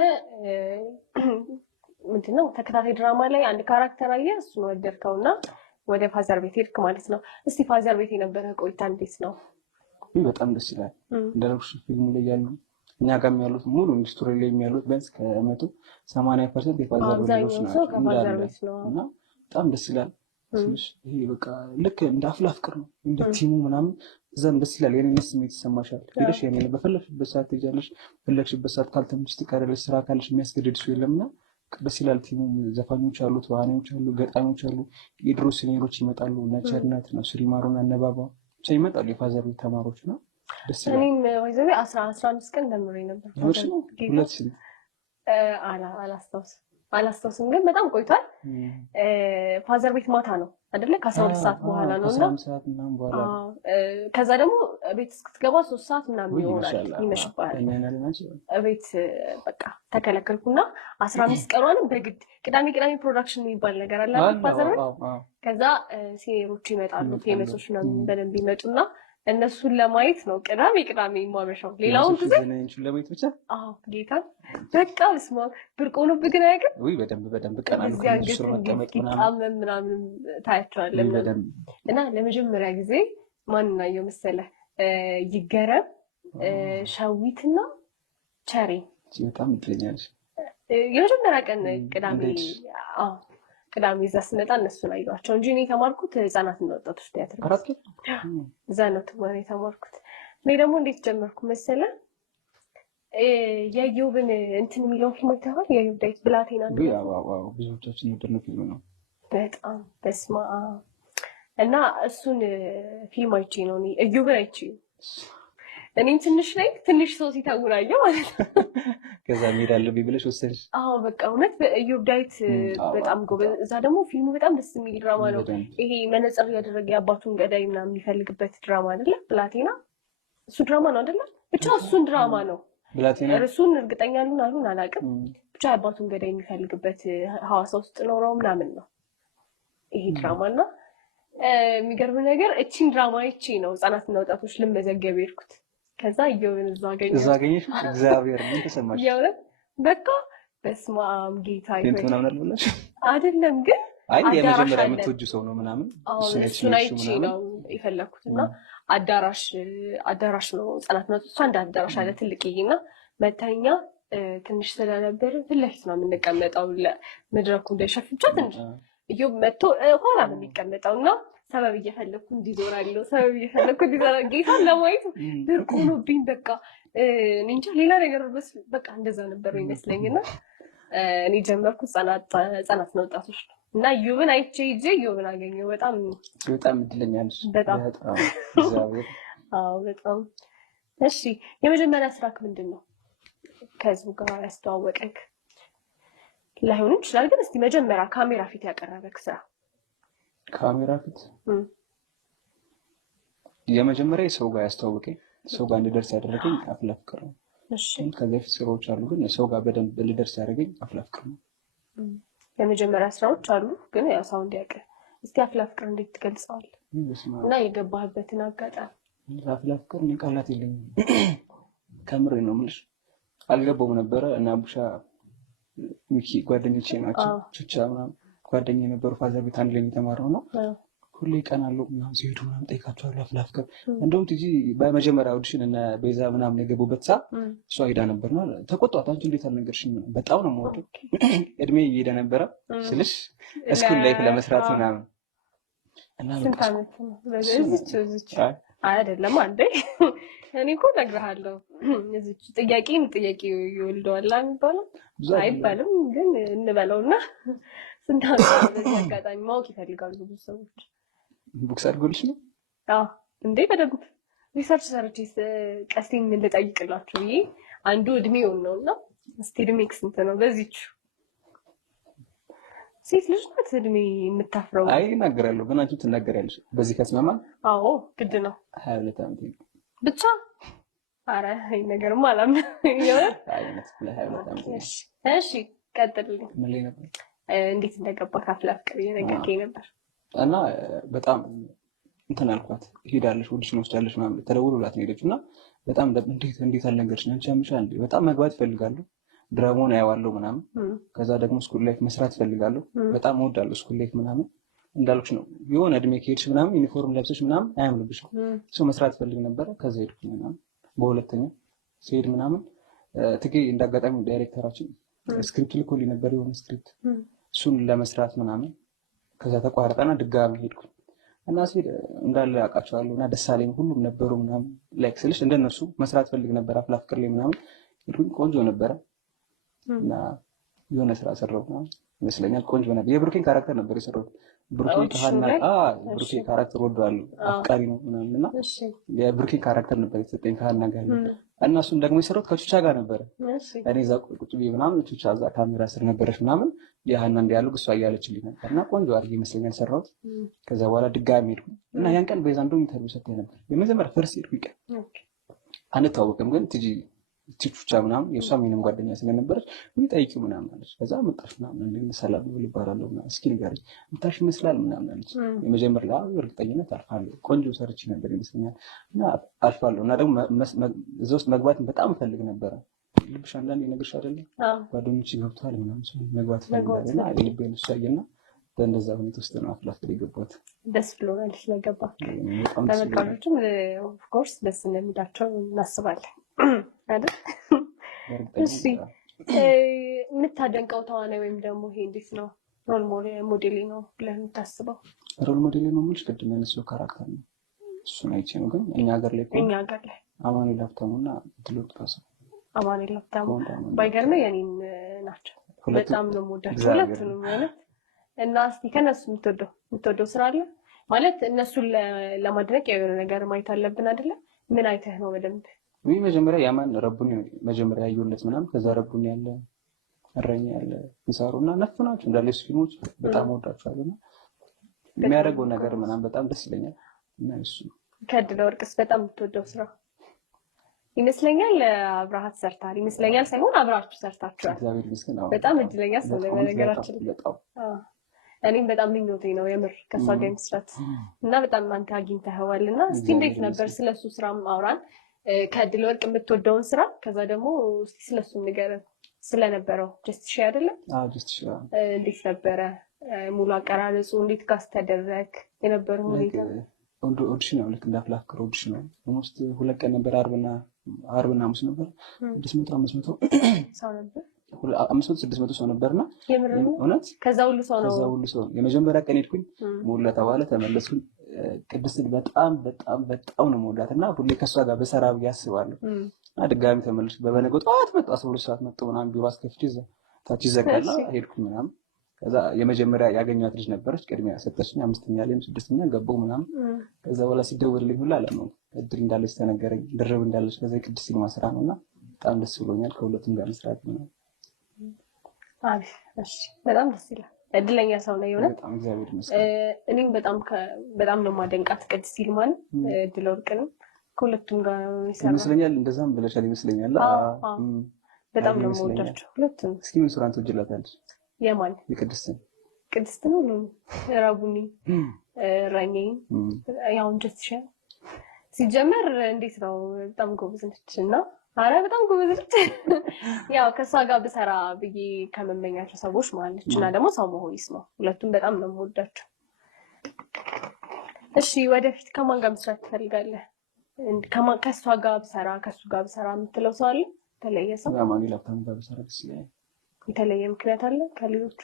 ምንድነው ተከታታይ ድራማ ላይ አንድ ካራክተር አየህ፣ እሱን ወደድከውና ወደ ፋዘር ቤት ሄድክ ማለት ነው። እስቲ ፋዘር ቤት የነበረ ቆይታ እንዴት ነው? በጣም ደስ ይላል። እንደነኩሽ ፊልሙ ላይ ያሉ እኛ ጋር ያሉት ሙሉ ኢንዱስትሪ ላይ ያሉት ቢያንስ ከ180% የፋዘር ቤት ነው እና በጣም ደስ ይላል። ይሄ በቃ ልክ እንደ አፍላ ፍቅር ነው እንደ ቲሙ ምናምን እዛም ደስ ይላል። የኔነት ስሜት ይሰማሻል። ሄደሽ የኔ በፈለግሽበት ሰዓት ትሄጃለሽ። ፈለግሽበት ሰዓት ካልተመችሽ ትቀራለሽ። ስራ ካለሽ የሚያስገድድ ሰው የለምና ደስ ይላል። ቲሙ ዘፋኞች አሉ፣ ተዋናዮች አሉ፣ ገጣሚዎች አሉ። የድሮ ሲኒየሮች ይመጣሉ። ነቸርነት ነው ስሪማሩና አነባባ ብቻ ይመጣሉ። የፋዘር ቤት ተማሪዎች ነው። ደስ ይላል። እኔም ወይዘቤ 15 ቀን ደምሬ ነበር። ሁለት አላስታውስም። አላስታውስም ግን በጣም ቆይቷል። ፋዘር ቤት ማታ ነው አይደለ? ከ12 ሰዓት በኋላ ነው እና ከዛ ደግሞ ቤት እስክትገባ 3 ሰዓት ምናምን ይሆናል ይመሽባል። ቤት በቃ ተከለከልኩና 15 ቀኗንም በግድ ቅዳሜ ፕሮዳክሽን የሚባል ነገር አለ ፋዘር ቤት። ከዛ ሲኒየሮች ይመጣሉ ፌመሶች ምናምን በደንብ ይመጡና እነሱን ለማየት ነው ቅዳሜ ማመሻው። ሌላውን ጊዜ ለማየት ብቻ ጌታ በቃ ስማ ብርቅ ሆኖብህ ግን አይገርም ወይ? በደንብ ቀናሉ ምናምን ታያቸዋለህ። እና ለመጀመሪያ ጊዜ ማንን አየሁ መሰለህ? ይገረም፣ ሸዊትና ቸሬ በጣም ትለኛለች። የመጀመሪያ ቀን ቅዳሜ እዛ ስመጣ እነሱን አየኋቸው እንጂ እኔ የተማርኩት ህፃናትና ወጣቶች ቲያትር እዛ ነው ትወና የተማርኩት። እኔ ደግሞ እንዴት ጀመርኩ መሰለህ? የኢዮብን እንትን የሚለውን ፊልም አይተኸዋል? የኢዮብ ዳዊት ብላቴና ነው። ብዙዎቻችን የወደድነው ፊልም ነው በጣም በስመ አብ። እና እሱን ፊልም አይቼ ነው እኔ ኢዮብን አይቼ እኔም ትንሽ ሰው ሲታውር አየሁ ማለት ነው። ከዛ መሄድ አለብኝ ብለሽ ወሰንሽ? አዎ በቃ እውነት በኢዮብ ዳዊት በጣም ጎበዝ። እዛ ደግሞ ፊልሙ በጣም ደስ የሚል ድራማ ነው። ይሄ መነጽር ያደረገ የአባቱን ገዳይ ምናምን የሚፈልግበት ድራማ አይደለ? ብላቴና እሱ ድራማ ነው አይደለ? ብቻ እሱን ድራማ ነው ብላቴና። እርሱን እርግጠኛ አሉን አላውቅም። ብቻ የአባቱን ገዳይ የሚፈልግበት ሐዋሳ ውስጥ ኖረው ምናምን ነው ይሄ ድራማ። እና የሚገርም ነገር እቺን ድራማ ይቺ ነው ህጻናትና ወጣቶች ልመዘገብ የሄድኩት። ከዛ ኢዮብን እዛ አገኘሽ? እግዚአብሔር ምን ተሰማሽ? የእውነት በቃ በስመ አብ ጌታ ይመስገን። ምናምን አልበላሽ አይደለም ግን የመጀመሪያ የምትወጂው ሰው ነው ምናምን እሱን አይቼ ነው የፈለኩት። እና አዳራሽ ነው ህጻናት ነው እሷ እንደ አዳራሽ አለ ትልቅዬ እና መተኛ ትንሽ ስለነበር ፊት ለፊት ነው የምንቀመጠው ለመድረኩ እንዳይሸፍን ብቻ ትንሽ ኢዮብ መጥቶ ኋላ ነው የሚቀመጠው እና ሰበብ እየፈለኩ እንዲዞራለሁ ጌታን ለማየት ብርቅ ሆኖብኝ በቃ እኔ እንጃ ሌላ ነገር በቃ እንደዛ ነበር ይመስለኝና እኔ ጀመርኩት ህጻናት ነው ወጣቶች ነው እና ኢዮብን አይቼ ኢዮብን አገኘሁ። በጣም እድለኛ ነሽ። በጣም እግዚአብሔር። አዎ በጣም እሺ። የመጀመሪያ ስራክ ምንድን ነው? ከህዝቡ ጋር ያስተዋወቀክ ላይሆን ይችላል ግን እስቲ መጀመሪያ ካሜራ ፊት ያቀረበክ ስራ። ካሜራ ፊት የመጀመሪያ ሰው ጋር ያስተዋወቀኝ ሰው ጋር እንድደርስ ያደረገኝ አፍላ ፍቅር ነው። እሺ ከዛ ፊት ስራዎች አሉ ግን ሰው ጋር በደንብ ልደርስ ያደረገኝ አፍላ ፍቅር ነው። የመጀመሪያ ስራዎች አሉ ግን ያው ሰው እንዲያውቅ እስቲ አፍላ ፍቅር እንዴት ትገልጸዋለህ? እና የገባህበትን አጋጣሚ። አፍላ ፍቅር እኔ ቃላት የለኝም ከምሬ ነው የምልሽ። አልገባውም ነበረ እና ቡሻ ሚኪ ጓደኞቼ ናቸው ቹቻ ምናምን ጓደኛ የነበሩ ፋዘር ቤት አንድ ላይ የተማረው ነው። ሁሌ ይቀናሉ ምናምን ሲሄዱ ምናምን ጠይቃቸዋለሁ አፍላ ፍቅር። እንደውም ቲጂ በመጀመሪያ አውዲሽን እና ቤዛ ምናምን የገቡበት ሰዓት እሷ ሄዳ ነበርና ተቆጣት። አንቺ እንዴት አልነገርሽኝ? በጣም ነው የምወደው እድሜ እየሄደ ነበረ ስልሽ እስኩል ላይፍ ለመስራት ምናምን እና ስንት ዓመት ነው? እዚች አይደለም አንዴ እኔ እኮ እነግርሃለሁ እዚች ጥያቄ ይወልደዋል የሚባለው አይባልም ግን እንበለውና ስንት ዓመት በዚህ አጋጣሚ ማወቅ ይፈልጋሉ ብዙ ሰዎች። ቡክስ አድርጎልሽ ነው? አዎ እንዴ በደንብ ሪሰርች ሰርቼ ቀስቲንግ ልጠይቅላችሁ ብዬ አንዱ እድሜውን ነው እና እስቲ እድሜክ ስንት ነው? በዚች ሴት ልጅ ናት እድሜ የምታፍረው? አይ እናገራለሁ ግን አንቺ ትናገሪያለሽ። በዚህ ከስማማ? አዎ ግድ ነው። 22 ዓመት ብቻ ኧረ ይሄ ነገርማ አላምንም። እሺ ቀጥልልኝ። ምን ላይ ነበር? እንዴት እንደገባህ አፍላ ፍቅር እየነገርከኝ ነበር። እና በጣም እንትን አልኳት ሄዳለሽ ኦዲሽን ወስዳለሽ ምናምን ተደውሎላት ነው የሄደችው እና በጣም እንዴት አልነገርሽኝ አንቺ ያምሻል እንዴ? በጣም መግባት እፈልጋለሁ ድራማውን አየዋለሁ ምናምን። ከዛ ደግሞ ስኩል ላይፍ መስራት እፈልጋለሁ በጣም እወዳለሁ ስኩል ላይፍ ምናምን። እንዳልኩሽ ነው የሆነ እድሜ ከሄድሽ ምናምን ዩኒፎርም ለብሰሽ ምናምን አያምርብሽም። ሰው መስራት ፈልግ ነበረ። ከዛ ሄድኩኝ ምናምን። በሁለተኛ ሲሄድ ምናምን ትጌ እንዳጋጣሚ ዳይሬክተራችን ስክሪፕት ልኮልኝ ነበር የሆነ ስክሪፕት እሱን ለመስራት ምናምን። ከዛ ተቋረጠና ድጋሚ ሄድኩኝ እና ሲሄድ እንዳለ አውቃቸዋለሁ እና ደሳለኝ ሁሉም ነበሩ ምናምን ላይክ ስልሽ እንደነሱ መስራት ፈልግ ነበር አፍላ ፍቅር ላይ ምናምን። ሄድኩኝ ቆንጆ ነበረ እና የሆነ ስራ ሰራሁ ምናምን ይመስለኛል። ቆንጆ ነበር። የብሩኬን ካራክተር ነበር የሰራሁት ብሩኬ ካራክተር ወደዋለሁ። አፍቃሪ ነው ምናምን እና የብሩኬ ካራክተር ነበር የተሰጠኝ ከሀና ጋር እና እሱም ደግሞ የሰራሁት ከቹቻ ጋር ነበረ። እኔ እዛ ቁጭ ብዬ ምናምን ቹቻ እዛ ካሜራ ስር ነበረች ምናምን የሀና እንዲያሉግ እሷ እያለችልኝ ነበር እና ቆንጆ አድርጌ ይመስለኛል ሰራሁት። ከዛ በኋላ ድጋሚ ሄድኩ እና ያን ቀን ቤዛ እንደውም ኢንተርቪው ሰጥተኝ ነበር። የመጀመሪያ ፈርስ ሄድኩ ቀን አንተዋወቅም ግን ቹቻ ምናምን የእሷም የእኔም ጓደኛ ስለነበረች ወይ ጠይቂው ምናምን አለች። ከዛ መጣሽ ምናምን እንደ ሰላም ብሎ ይባላለሁ ምናምን እስኪ ንገረኝ ምታሽ ይመስላል ምናምን አለች። የመጀመሪያ እርግጠኝነት አልፋለሁ ቆንጆ ሰርቼ ነበር ይመስለኛል እና አልፋለሁ እና ደግሞ እዛ ውስጥ መግባትን በጣም እፈልግ ነበረ። ልብሽ አንዳንዴ ነገርሽ አይደለም ጓደኞች ገብተዋል ምናምን ሰው መግባት ፈልጋለና ልቤን እሷየና በእንደዛ ሁኔታ ውስጥ ነው አፍላ ፍሬ ገባት። ደስ ብሎናል ስለገባ። ተመልካቾችም ኦፍ ኮርስ ደስ እንደሚላቸው እናስባለን አይደል? እሺ የምታደንቀው ተዋናይ ወይም ደግሞ ይሄ እንዴት ነው ሮል ሞዴል ነው ብለህ የምታስበው? ሮል ሞዴል ነው የምልሽ ቅድም ያነሳው ካራክተር ነው እሱን አይቼ ነው። ግን እኛ ሀገር ላይ አማኑኤል ሀብታሙና ድሎት ካሳ። አማኑኤል ሀብታሙ ባይገርም የኔን ናቸው። በጣም ነው የምወዳቸው ሁለቱንም ማለት እና እስቲ ከነሱ የምትወደው ስራ አለ ማለት እነሱን ለማድረግ የሆነ ነገር ማየት አለብን አይደለ? ምን አይተህ ነው በደንብ? ወይ መጀመሪያ ያማን ረቡን መጀመሪያ ያዩለት ምናምን ከዛ ረቡን ያለ እረኛ ያለ ይሳሩና ነፍ ናቸው እንዳለ ፊልሞች በጣም ወዳቸዋለሁ እና የሚያደርገው ነገር ምናምን በጣም ደስ ይለኛል። እና እሱ ከድለ ወርቅስ በጣም የምትወደው ስራ ይመስለኛል አብራሃት ሰርታል ይመስለኛል ሳይሆን አብራችሁ ሰርታችኋል። እግዚአብሔር ይመስገን። በጣም እድለኛ ሰው ነው በነገራችን ላይ። እኔም በጣም ምኞቴ ነው የምር ከሷ ጋር መስራት እና በጣም አንተ አግኝተኸዋል እና እስቲ እንዴት ነበር ስለሱ ስራ አውራን ከድል ወርቅ የምትወደውን ስራ ከዛ ደግሞ እስቲ ስለሱ ንገረን ስለነበረው ጀስት ሺ አይደለም ጀስት ሺ እንዴት ነበረ ሙሉ አቀራረጹ እንዴት ጋር ተደረገ የነበረው ሁኔታ? ኦዲሽን ነው ልክ እንዳፍላፍከር ኦዲሽን ነው ኦልሞስት 2 ቀን ነበር አርብና ሐሙስ ነበር 600 500 ሰው ነበር 500 600 ሰው ነበርና እውነት ከዛ ሁሉ ሰው የመጀመሪያ ቀን ሄድኩኝ ሙሉ ተባለ ተመለስኩኝ። ቅድስት በጣም ነው የምወዳትና ሁሌ ከሷ ጋር በሰራ ብዬ አስባለሁ እና ድጋሚ ተመለስኩ። በበነገው ጠዋት መጣ 12 ሰዓት መጣ ምናምን ቢሮ አስከፍቼ እዛ ታች ይዘጋላ ሄድኩኝ ምናምን። ከዛ የመጀመሪያ ያገኘኋት ልጅ ነበረች ቅድሚያ ሰጠችኝ 5ኛ ላይ 6ኛ ገባሁ ምናምን። ከዛ በኋላ ሲደወልልኝ ሁላ አላመንኩም እድል እንዳለች ተነገረኝ ድርብ እንዳለች። ከዛ ቅድስት ሲኒማ ስራ ነውና በጣም ደስ ብሎኛል ከሁለቱም ጋር መስራት ነው። አሪፍ እሺ በጣም ደስ ይላል። እድለኛ ሰው ነው የሆነ በጣም እግዚአብሔር ይመስገን። እኔም በጣም ነው ማደንቃት ቅድስት ይልማን ድል ወርቅንም ከሁለቱም ጋር ይመስለኛል እንደዛም ብለሻል ይመስለኛል። በጣም ነው የምወዳቸው ሁለቱም። እስኪ ምን ሱራን ትወጂላታለሽ? የማን ቅድስት ነው ረቡኒ ራኜ ያው ጀስት ሲጀመር እንዴት ነው በጣም ጎበዝ ነች እና አረ በጣም ጎበዝ ነች። ያው ከሷ ጋር ብሰራ ብዬ ከመመኛቸው ሰዎች ማለት እና ደግሞ ሰው መሆን ይስማው ሁለቱም በጣም ነው የምወዳቸው። እሺ ወደፊት ከማን ጋር መስራት ትፈልጋለህ? ከሷ ጋር ብሰራ ከሱ ጋር ብሰራ የምትለው ሰው አለ? የተለየ ሰው? አማኑኤል ሀብታሙ ጋር ብሰራ ደስ ይለኛል። የተለየ ምክንያት አለ ከሌሎቹ?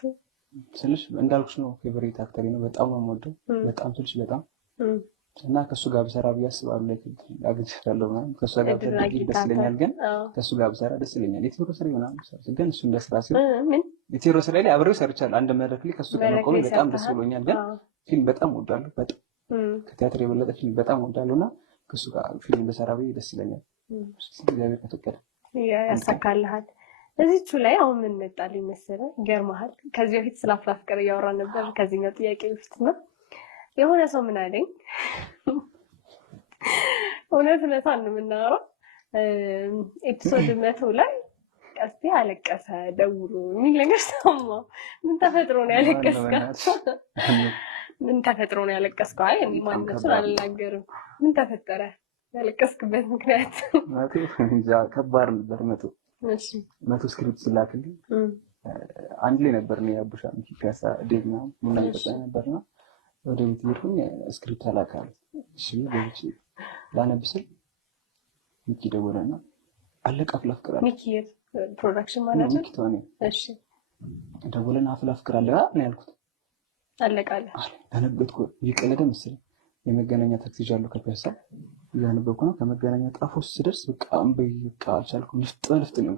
ስልሽ እንዳልኩሽ ነው ፌቨሪት አክተሪ ነው በጣም ነው የምወደው በጣም ስልሽ በጣም እና ከሱ ጋር ብሰራ ብዬ አስባለሁ። ላይ አግኝቻለሁ ማለት ከሱ ጋር ብሰራ ደስ ይለኛል። ግን ከሱ ጋር ብሰራ ደስ ይለኛል። የቴዎድሮስ ላይ ምናምን ግን እሱ እንደስራ ሲል የቴዎድሮስ ላይ አብሬው ሰርቻለሁ። አንድ መድረክ ላይ ከሱ ጋር መቆሜ በጣም ደስ ብሎኛል። ግን ፊልም በጣም ወዳለሁ በጣም ከቲያትር የበለጠ ፊልም በጣም ወዳለሁና ከሱ ጋር ፊልም ብሰራ ብዬ ደስ ይለኛል። እግዚአብሔር ከተፈቀደ ያሳካልሃል። እዚቹ ላይ አሁን ምን መጣልኝ መሰለህ ይገርምሃል። ከዚህ በፊት ስለ አፍላ ፍቅር እያወራን ነበር ከዚህኛው ጥያቄ በፊት ነው የሆነ ሰው ምን አለኝ እውነታን ነው የምናወራው ኤፒሶድ 100 ላይ ቀስቴ አለቀሰ ደውሎ የሚል ነገር ሰማሁ። ምን ተፈጥሮ ነው ያለቀስከው? ምን ተፈጥሮ ነው ያለቀስከው? አይ እኔ ማንነቱን አልናገርም። ምን ተፈጠረ ያለቀስክበት ምክንያት? ማለት እንጃ ከባድ ነበር። 100 ስክሪፕት ስላክልኝ አንድ ላይ ነበር ነው ያቡሻ ሚካሳ ዴግና ምን ነበር ነበርና ወደ ቤት ሄድኩኝ ስክሪፕት አላካለ። እሺ ለብቻ ላነብስል ሚኪ ደወለና አለቀ አፍላ ፍቅር አለ። ሚኪ ፕሮዳክሽን ማናጀር ሚኪ እሺ ደወለና አፍላ ፍቅር አለ ነው ያልኩት። አለቃለ አነበብኩ ይቀለደ መሰለኝ የመገናኛ ታክሲ ጃለው ከፒያሳ ያነበብኩ ነው። ከመገናኛ ጣፎስ ስደርስ በቃ በቃ አልቻልኩም። ልፍጥ ነው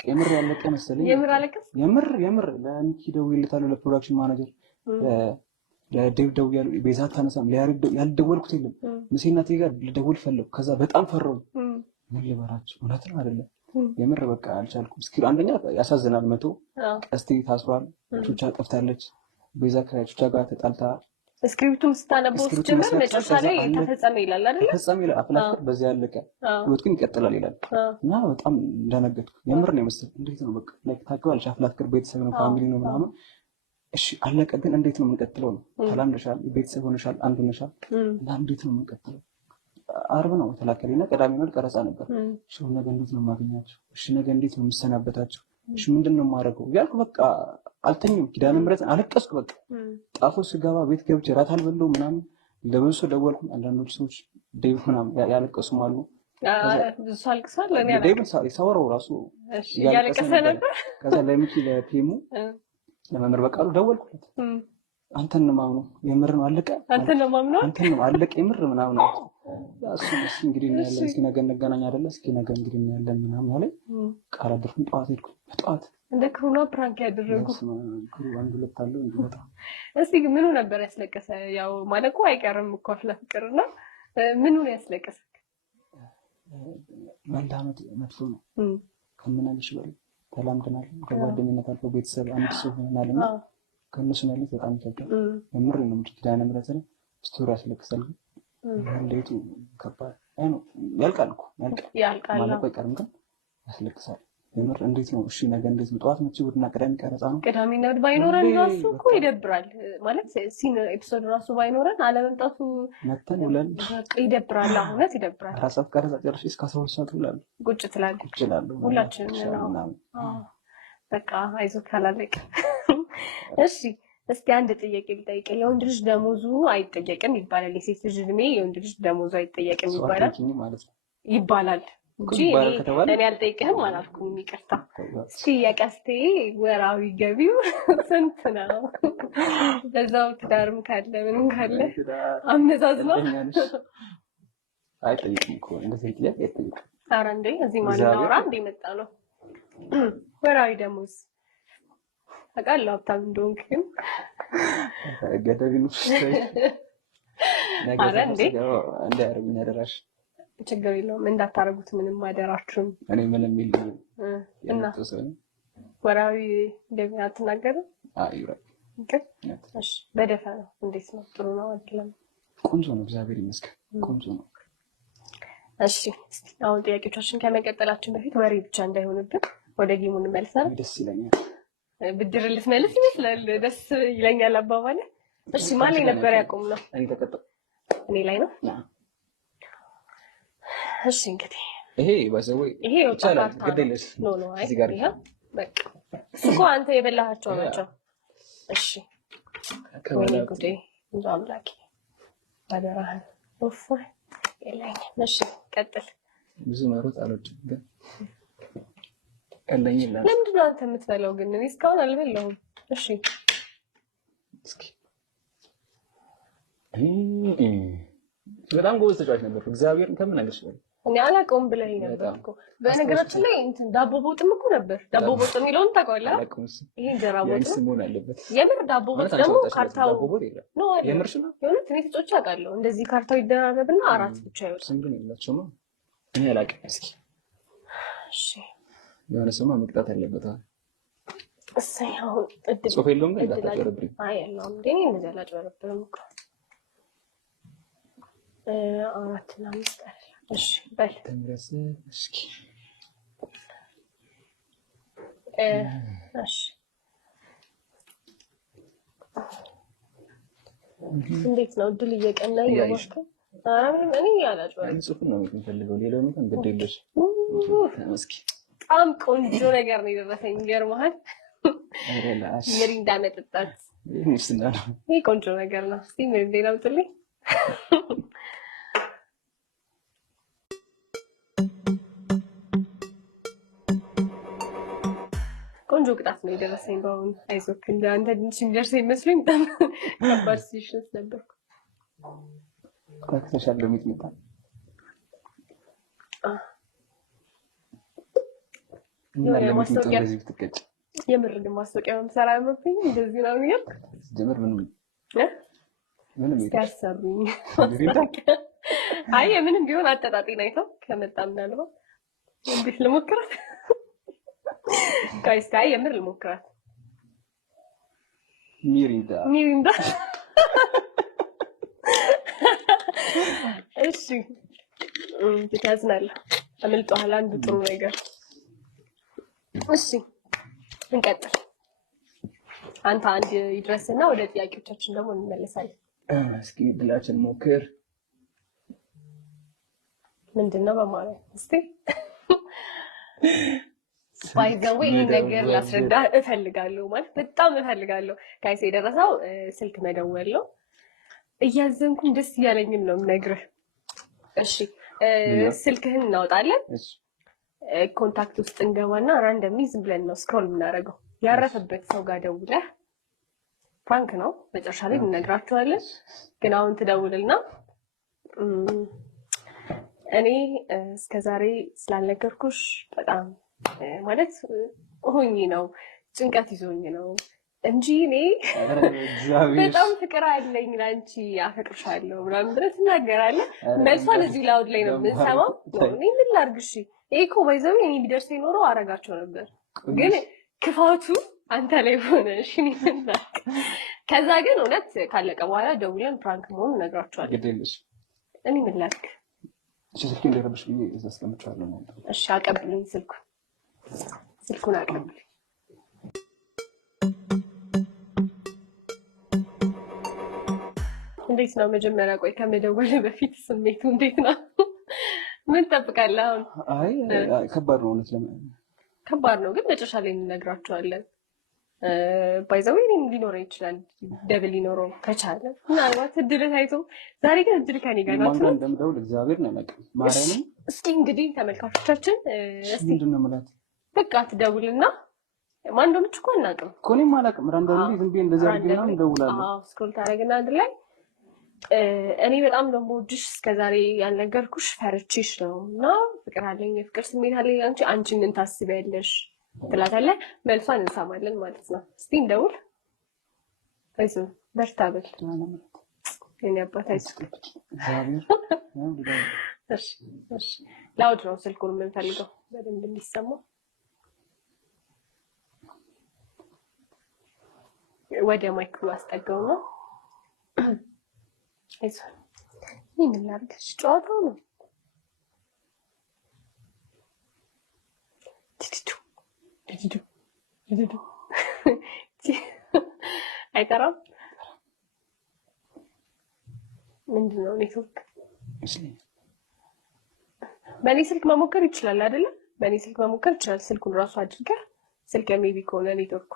የምር ያለቀ መሰለኝ። የምር አለቀስ የምር ለሚኪ ደውዬለታለሁ ለፕሮዳክሽን ማናጀር ለዴቭ ደውያለሁ፣ ቤዛ አታነሳም፣ ያልደወልኩት የለም። መሴናቴ ጋር ልደውል ፈለኩ። ከዛ በጣም ፈራሁ። ምን ልበላችሁ፣ እውነት ነው አይደለም የምር በቃ አልቻልኩም። እስኪ አንደኛ ያሳዝናል። መቶ ቀስቴ ታስሯል፣ ቹቻ ጠፍታለች፣ ቤዛ ከቹቻ ጋር ተጣልታ ስክሪፕቱን ስታነበው ስትጀምር መጨረሻ ላይ ተፈጸመ ይላል አይደል? ተፈጸመ ይላል። አፍላፍ በዚህ ያለቀ ህይወት ግን ይቀጥላል ይላል። እና በጣም እንደነገጥኩ የምር ነው የመሰለኝ። እንዴት ነው በቃ ላይክ ታውቂዋለሽ፣ አፍላፍ ቤተሰብ ነው ፋሚሊ ነው ምናምን። እሺ አለቀ፣ ግን እንዴት ነው የምንቀጥለው ነው? ተላምደሻል፣ ቤተሰብ ሆነሻል፣ አንድ ሆነሻል፣ እና እንዴት ነው የምንቀጥለው? አርብ ነው ተላከለና ቅዳሜ ነው ቀረጻ ነበር። እሺ ነገ እንዴት ነው የማገኛቸው? እሺ ነገ እንዴት ነው የምሰናበታቸው? እሺ ምንድን ነው የማደርገው ያልኩ በቃ አልተኝም። ኪዳነ ምሕረትን አለቀስኩ። በቃ ጣፎ ስገባ ቤት ገብቼ እራት አልበላሁ ምናምን። ለብዙ ሰው ደወልኩ። አንዳንዶች ሰዎች ዴቭ ምናምን ያለቀሱም አሉ። ብዙ ሰው አልቅሷል። ዴቭን ሳወራው ራሱ እያለቀሰ ነበር። ከዛ ለሚኪ ለፒሙ ለመምህር በቃሉ ደወልኩለት። አንተን ነው የማምነው፣ የምር ነው አለቀ፣ አንተን ነው የማምነው፣ አንተን ነው አለቀ፣ የምር ምናምን ነው እሱ እንግዲህ እናያለን፣ እስኪ ነገ እንገናኝ አይደለ፣ እስኪ ነገ እንግዲህ እናያለን ምናምን አለኝ። ቃል አደረኩኝ። ጠዋት ሄድኩ። በጠዋት እንደ ክሩና ፕራንክ ያደረጉ ክሩ አንድ ሁለት አለው እንዲወጣ። እስቲ ምኑ ነበር ያስለቀሰ? ያው ማለቁ አይቀርም እኮ ለፍቅርና ምኑ ነው ያስለቀሰ? መላመድ መጥፎ ነው ከምናልሽ በላይ ተላምደናል። ከጓደኝነት አልፎ ቤተሰብ አንድ ሰው ሆነናልና ከነሱ ማለት በጣም ይከብዳል። የምር ነው እንጂ ኪዳነ ምሕረትን ስቶሪ ያስለቅሳል። እንዴቱ ከባድ ነው። ያልቃል እኮ ያልቃል ማለት አይቀርም፣ ግን ያስለቅሳል። የምር እንዴት ነው? እሺ ነገ እንዴት ነው? ጠዋት መቼ ወድና ቅዳሜ ቀረጻ ነው። ቅዳሜና እሑድ ባይኖረን ራሱ እኮ ይደብራል ማለት ሲን ኤፒሶድ ራሱ ባይኖረን አለመምጣቱ መተን ብለን ይደብራል። እውነት ይደብራል። ራሳፍ ቀረጻ ጨርሼ እስከ 12 ሰዓት ብላል ቁጭ ትላለህ። ሁላችንም ነው በቃ አይዞህ ካላለቀ። እሺ እስኪ አንድ ጥያቄ ልጠይቅ። የወንድ ልጅ ደሞዙ አይጠየቅም ይባላል፣ የሴት ልጅ እድሜ የወንድ ልጅ ደሞዙ አይጠየቅም ይባላል እንጂ እኔ አልጠይቅህም አላልኩም። ይቅርታ። እስኪ የቀስቴ ወራዊ ገቢው ስንት ነው? በዛው ትዳርም ካለ ምንም ካለ አመዛዝነው። አይጠይቅም እኮ እንደዚህ ጥያቄ አይጠይቅም። ኧረ እንዴ እዚህ ማን እናወራ እንደ መጣ ነው። ወራዊ ደሞዝ አውቃለሁ ሀብታም እንደሆንክ ግን ገደቢን ኧረ እንዴ እንዳያረጉኝ አደራሽ። ችግር የለውም እንዳታረጉት፣ ምንም አደራችሁም። እኔ ምንም የለም እና ወራዊ ገቢ አትናገርም? እሺ በደፈናው እንዴት ነው? ጥሩ ነው አይደለም? ቆንጆ ነው፣ እግዚአብሔር ይመስገን ቆንጆ ነው። እሺ አሁን ጥያቄዎቻችን ከመቀጠላችን በፊት ወሬ ብቻ እንዳይሆንብን ወደ ጌሙ እንመልሳለን። ደስ ይለኛል። ብድር ልትመልስ ይመስላል። ደስ ይለኛል አባባለ። እሺ ማን ላይ ነበር ያቆምነው? እኔ ላይ ነው። እሺ እንግዲህ ይሄ ባሰው ይሄ ይቻላል፣ ግዴለሽ ኖ እዚህ ጋር ይሄ በቃ እኮ አንተ የበላሃቸው ናቸው። እሺ ከወለ ጉዴ እንደ አምላኬ አደራህን ኦፍ የለኝም። እሺ ቀጥል። ብዙ መሮጥ አልወድም ግን ቀለኝ ይላል። ለምንድን ነው አንተ የምትበላው ግን? እኔ እስካሁን አልበላሁም። እሺ እስኪ በጣም ጎበዝ ተጫዋች ነበር። እግዚአብሔርን ከምን አይደርስ ነው እኔ አላውቀውም ብለኸኝ ነበር እኮ። በነገራችን ላይ እንትን ዳቦ ቦጥም እኮ ነበር። ዳቦ ቦጥ የሚለውን ታውቀዋለህ? ይሄ እንጀራ ቦጥ ስሙን አለበት። የምር ዳቦ ቦጥ ደግሞ ካርታው ነው የምርሽ ነው። የሆነ ትንሽ ጾች አውቃለሁ። እንደዚህ ካርታው ይደራረብና አራት ብቻ ይወጣል። ስም ግን የላቸውም። እኔ አላውቅም። እስኪ እሺ የሆነ ስማ መቅጣት አለበት። እሰይ አሁን እድል ጽሁፍ የለውም ግን እንዳታጨረብሪ። አይ የለውም እንዴ እንደዚህ አላጨረብርም እኮ። አራት እና አምስት አይደል? እሺ በል ተምረስ እስኪ እሺ እንዴት ነው እድል እየቀናኝ ነው ማለት ነው? ኧረ ምንም እኔ አላጨረብርም። ጽሁፍ ነው የምፈልገው፣ ሌላው እንኳን ግድ የለሽ። እስኪ በጣም ቆንጆ ነገር ነው የደረሰኝ። ይገርምሃል ሚሪንዳ መጠጣት ይሄ ቆንጆ ነገር ነው። እስቲ ሚሪንዳ ላምጥልኝ። ቆንጆ ቅጣት ነው የደረሰኝ በአሁኑ። አይዞህ እንደ አንተ ትንሽ የሚደርሰኝ ይመስለኝ በጣም ከባድ ሲሽንስ ነበርኩ። ተሻለ ሚጥሚጣ ማስታወቂያ የምር ግን ማስታወቂያ መምሰራ ያምርብኝ እንደዚህ ነው የሚል ጀምር ምንም ያሰሩኝ አይ ምንም ቢሆን አጠጣጤን አይተው ከመጣ ምናልባት እንዴት ልሞክራት ጋይስ ታይ የምር ልሞክራት ሚሪንዳ እሺ ትያዝናለህ አመልጦሃል አንዱ ጥሩ ነገር እሺ እንቀጥል አንተ አንድ ይድረስና ወደ ጥያቄዎቻችን ደግሞ እንመለሳለን እስኪ ብላችን ሞክር ምንድነው በማለት እስቲ ባይዘው ይሄ ነገር ላስረዳ እፈልጋለሁ ማለት በጣም እፈልጋለሁ ጋይስ የደረሰው ስልክ መደወል ነው እያዘንኩኝ ደስ እያለኝም ነው የምነግርህ እሺ ስልክህን እናወጣለን ኮንታክት ውስጥ እንገባና ራንደምሊ ዝም ብለን ነው ስክሮል የምናደርገው ያረፈበት ሰው ጋር ደውለህ ፍራንክ ነው መጨረሻ ላይ እንነግራቸዋለን ግን አሁን ትደውልና እኔ እስከዛሬ ስላልነገርኩሽ በጣም ማለት ሆኜ ነው ጭንቀት ይዞኝ ነው እንጂ እኔ በጣም ፍቅር አለኝ ላንቺ አፈቅርሻለሁ ምናምን ብለህ ትናገራለህ መልሷን እዚህ ላውድ ላይ ነው የምንሰማው እኔ ምን ላድርግ እሺ ይሄ እኮ ባይዘው እኔ ቢደርሰኝ ኖሮ አረጋቸው ነበር ግን ክፋቱ አንተ ላይ ሆነ እሺ ከዛ ግን እውነት ካለቀ በኋላ ደውለን ፕራንክ መሆኑን እነግራቸዋለሁ ግዴለሽ እኔ ምን ላድርግ እሺ ስልክ እንደረብሽ ብዬ እዛ አስቀምጫለሁ ነው እሺ አቀብልኝ ስልኩን አቀብልኝ እንዴት ነው መጀመሪያ ቆይ ከመደወል በፊት ስሜቱ እንዴት ነው ምን ትጠብቃለህ አሁን አይ ከባድ ነው እውነት ከባድ ነው ግን መጨረሻ ላይ እንነግራቸዋለን ባይዘው እኔም ሊኖረው ይችላል ደብል ሊኖረው ከቻለ ምናልባት እድል ታይቶ ዛሬ ግን እድል ከኔ ጋር ነው ማን እንደምደውል እግዚአብሔር ነው ያውቃል ማርያምን እስኪ እንግዲህ ተመልካቾቻችን እስኪ ምንድነው ማለት በቃ ትደውልና ማን እንደሆነች እኮ አናውቅም እኮ እኔም አላውቅም ራንደምሊ ዝም ብዬ እንደዛ አድርገና እንደውላለሁ ስክሮል ታደርግና አንድ ላይ እኔ በጣም ነው የምወድሽ እስከዛሬ ያልነገርኩሽ ፈርቼሽ ነው እና ፍቅር አለኝ የፍቅር ስሜት አለኝ አንቺ ምን ታስቢያለሽ ትላታለህ መልሷን እንሰማለን ማለት ነው እስቲ እንደውል አይዞህ በርታ በል የኔ አባት አይዞህ እሺ ላውድ ነው ስልኩን የምንፈልገው በደንብ እንዲሰማ ወደ ማይክሮ አስጠጋው ነው አይዞህ ምን ላድርግሽ ጨዋታው ነው አይጠራም ምንድነው ኔትወርክ በእኔ ስልክ መሞከር ይችላል አይደለ በእኔ ስልክ መሞከር ይችላል ስልኩን ራሱ አድርገህ ስልክ ሜቢ ከሆነ ኔትወርኩ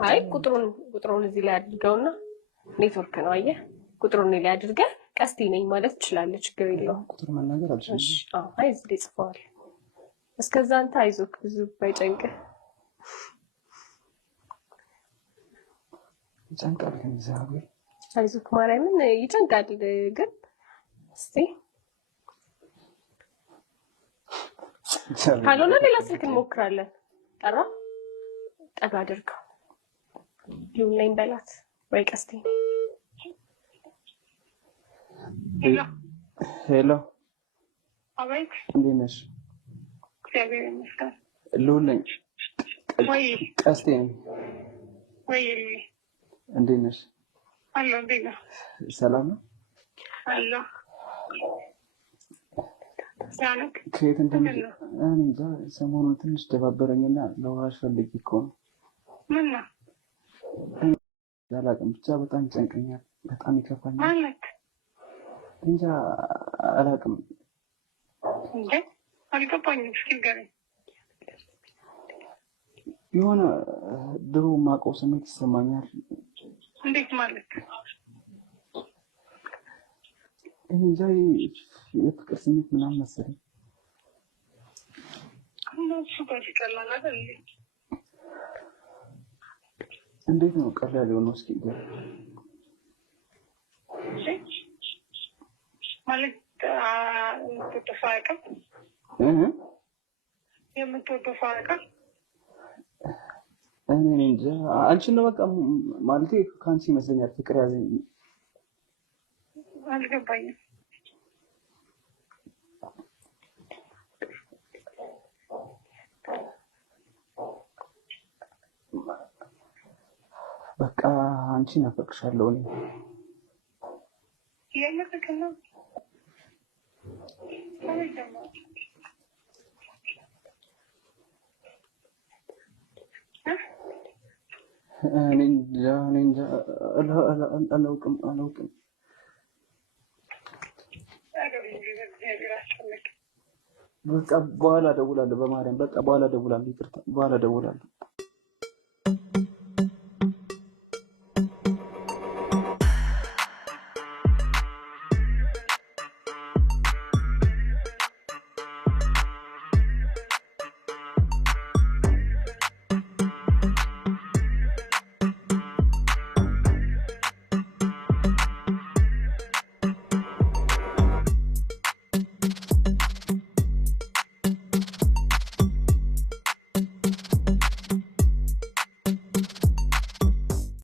አይ ቁጥሩን እዚህ ላይ አድርገውና ኔትወርክ ነው አየህ ቁጥሩን ላይ አድርገህ ቀስቴ ነኝ ማለት ትችላለህ ችግር የለውም ቁጥር መናገር አልችልም አይ እዚህ ላይ ጽፈዋል እስከዛ አንተ አይዞህ ብዙ ባይጨንቅህ ይጨንቃል ግን እግዚአብሔር አይዞህ ማርያምን ይጨንቃል ግን እስቲ ካልሆነ ሌላ ስልክ እንሞክራለን ጠራ ጠጋ አድርገው ሊሆን ላይ በላት ወይ ቀስቴ ሄሎ አቤት እንዴት ነሽ እግዚአብሔር ይመስገን ልውልኝ ወይ ቀስቴ ወይ እንዴት ነሽ አሎ እንዴት ነህ ሰላም ነው አሎ ያነክ ከየት እንደምትመጪ እኔ እንጃ ሰሞኑን ትንሽ ደባበረኝና ለውራሽ ፈልጌ እኮ ነው ምን ነው አላውቅም ብቻ በጣም ይጨንቀኛል በጣም ይከፋኛል ማለት እንጃ አላውቅም እንዴ አልገባኝም እስኪ ንገረኝ የሆነ ድሮ የማውቀው ስሜት ይሰማኛል እንዴት ማለት እንጃ የፍቅር ስሜት ምናምን መሰለኝ እነሱ ጋር ይቀላል አይደል እንዴት ነው ቀላል የሆነው እስኪ ማለት የምትወደው ሰው አያውቅም የምትወደው ሰው አያውቅም እኔ እንጃ አንቺን ነው በቃ ማለቴ ከአንቺ ይመስለኛል ፍቅር ያዘኝ። አልገባኝም። በቃ አንቺን አፈቅርሻለሁ እኔ የምትክል ነው እኔ እንጃ አላውቅም። በቃ በኋላ እደውላለሁ፣ በማርያም በቃ በኋላ እደውላለሁ። ይቅርታ በኋላ እደውላለሁ።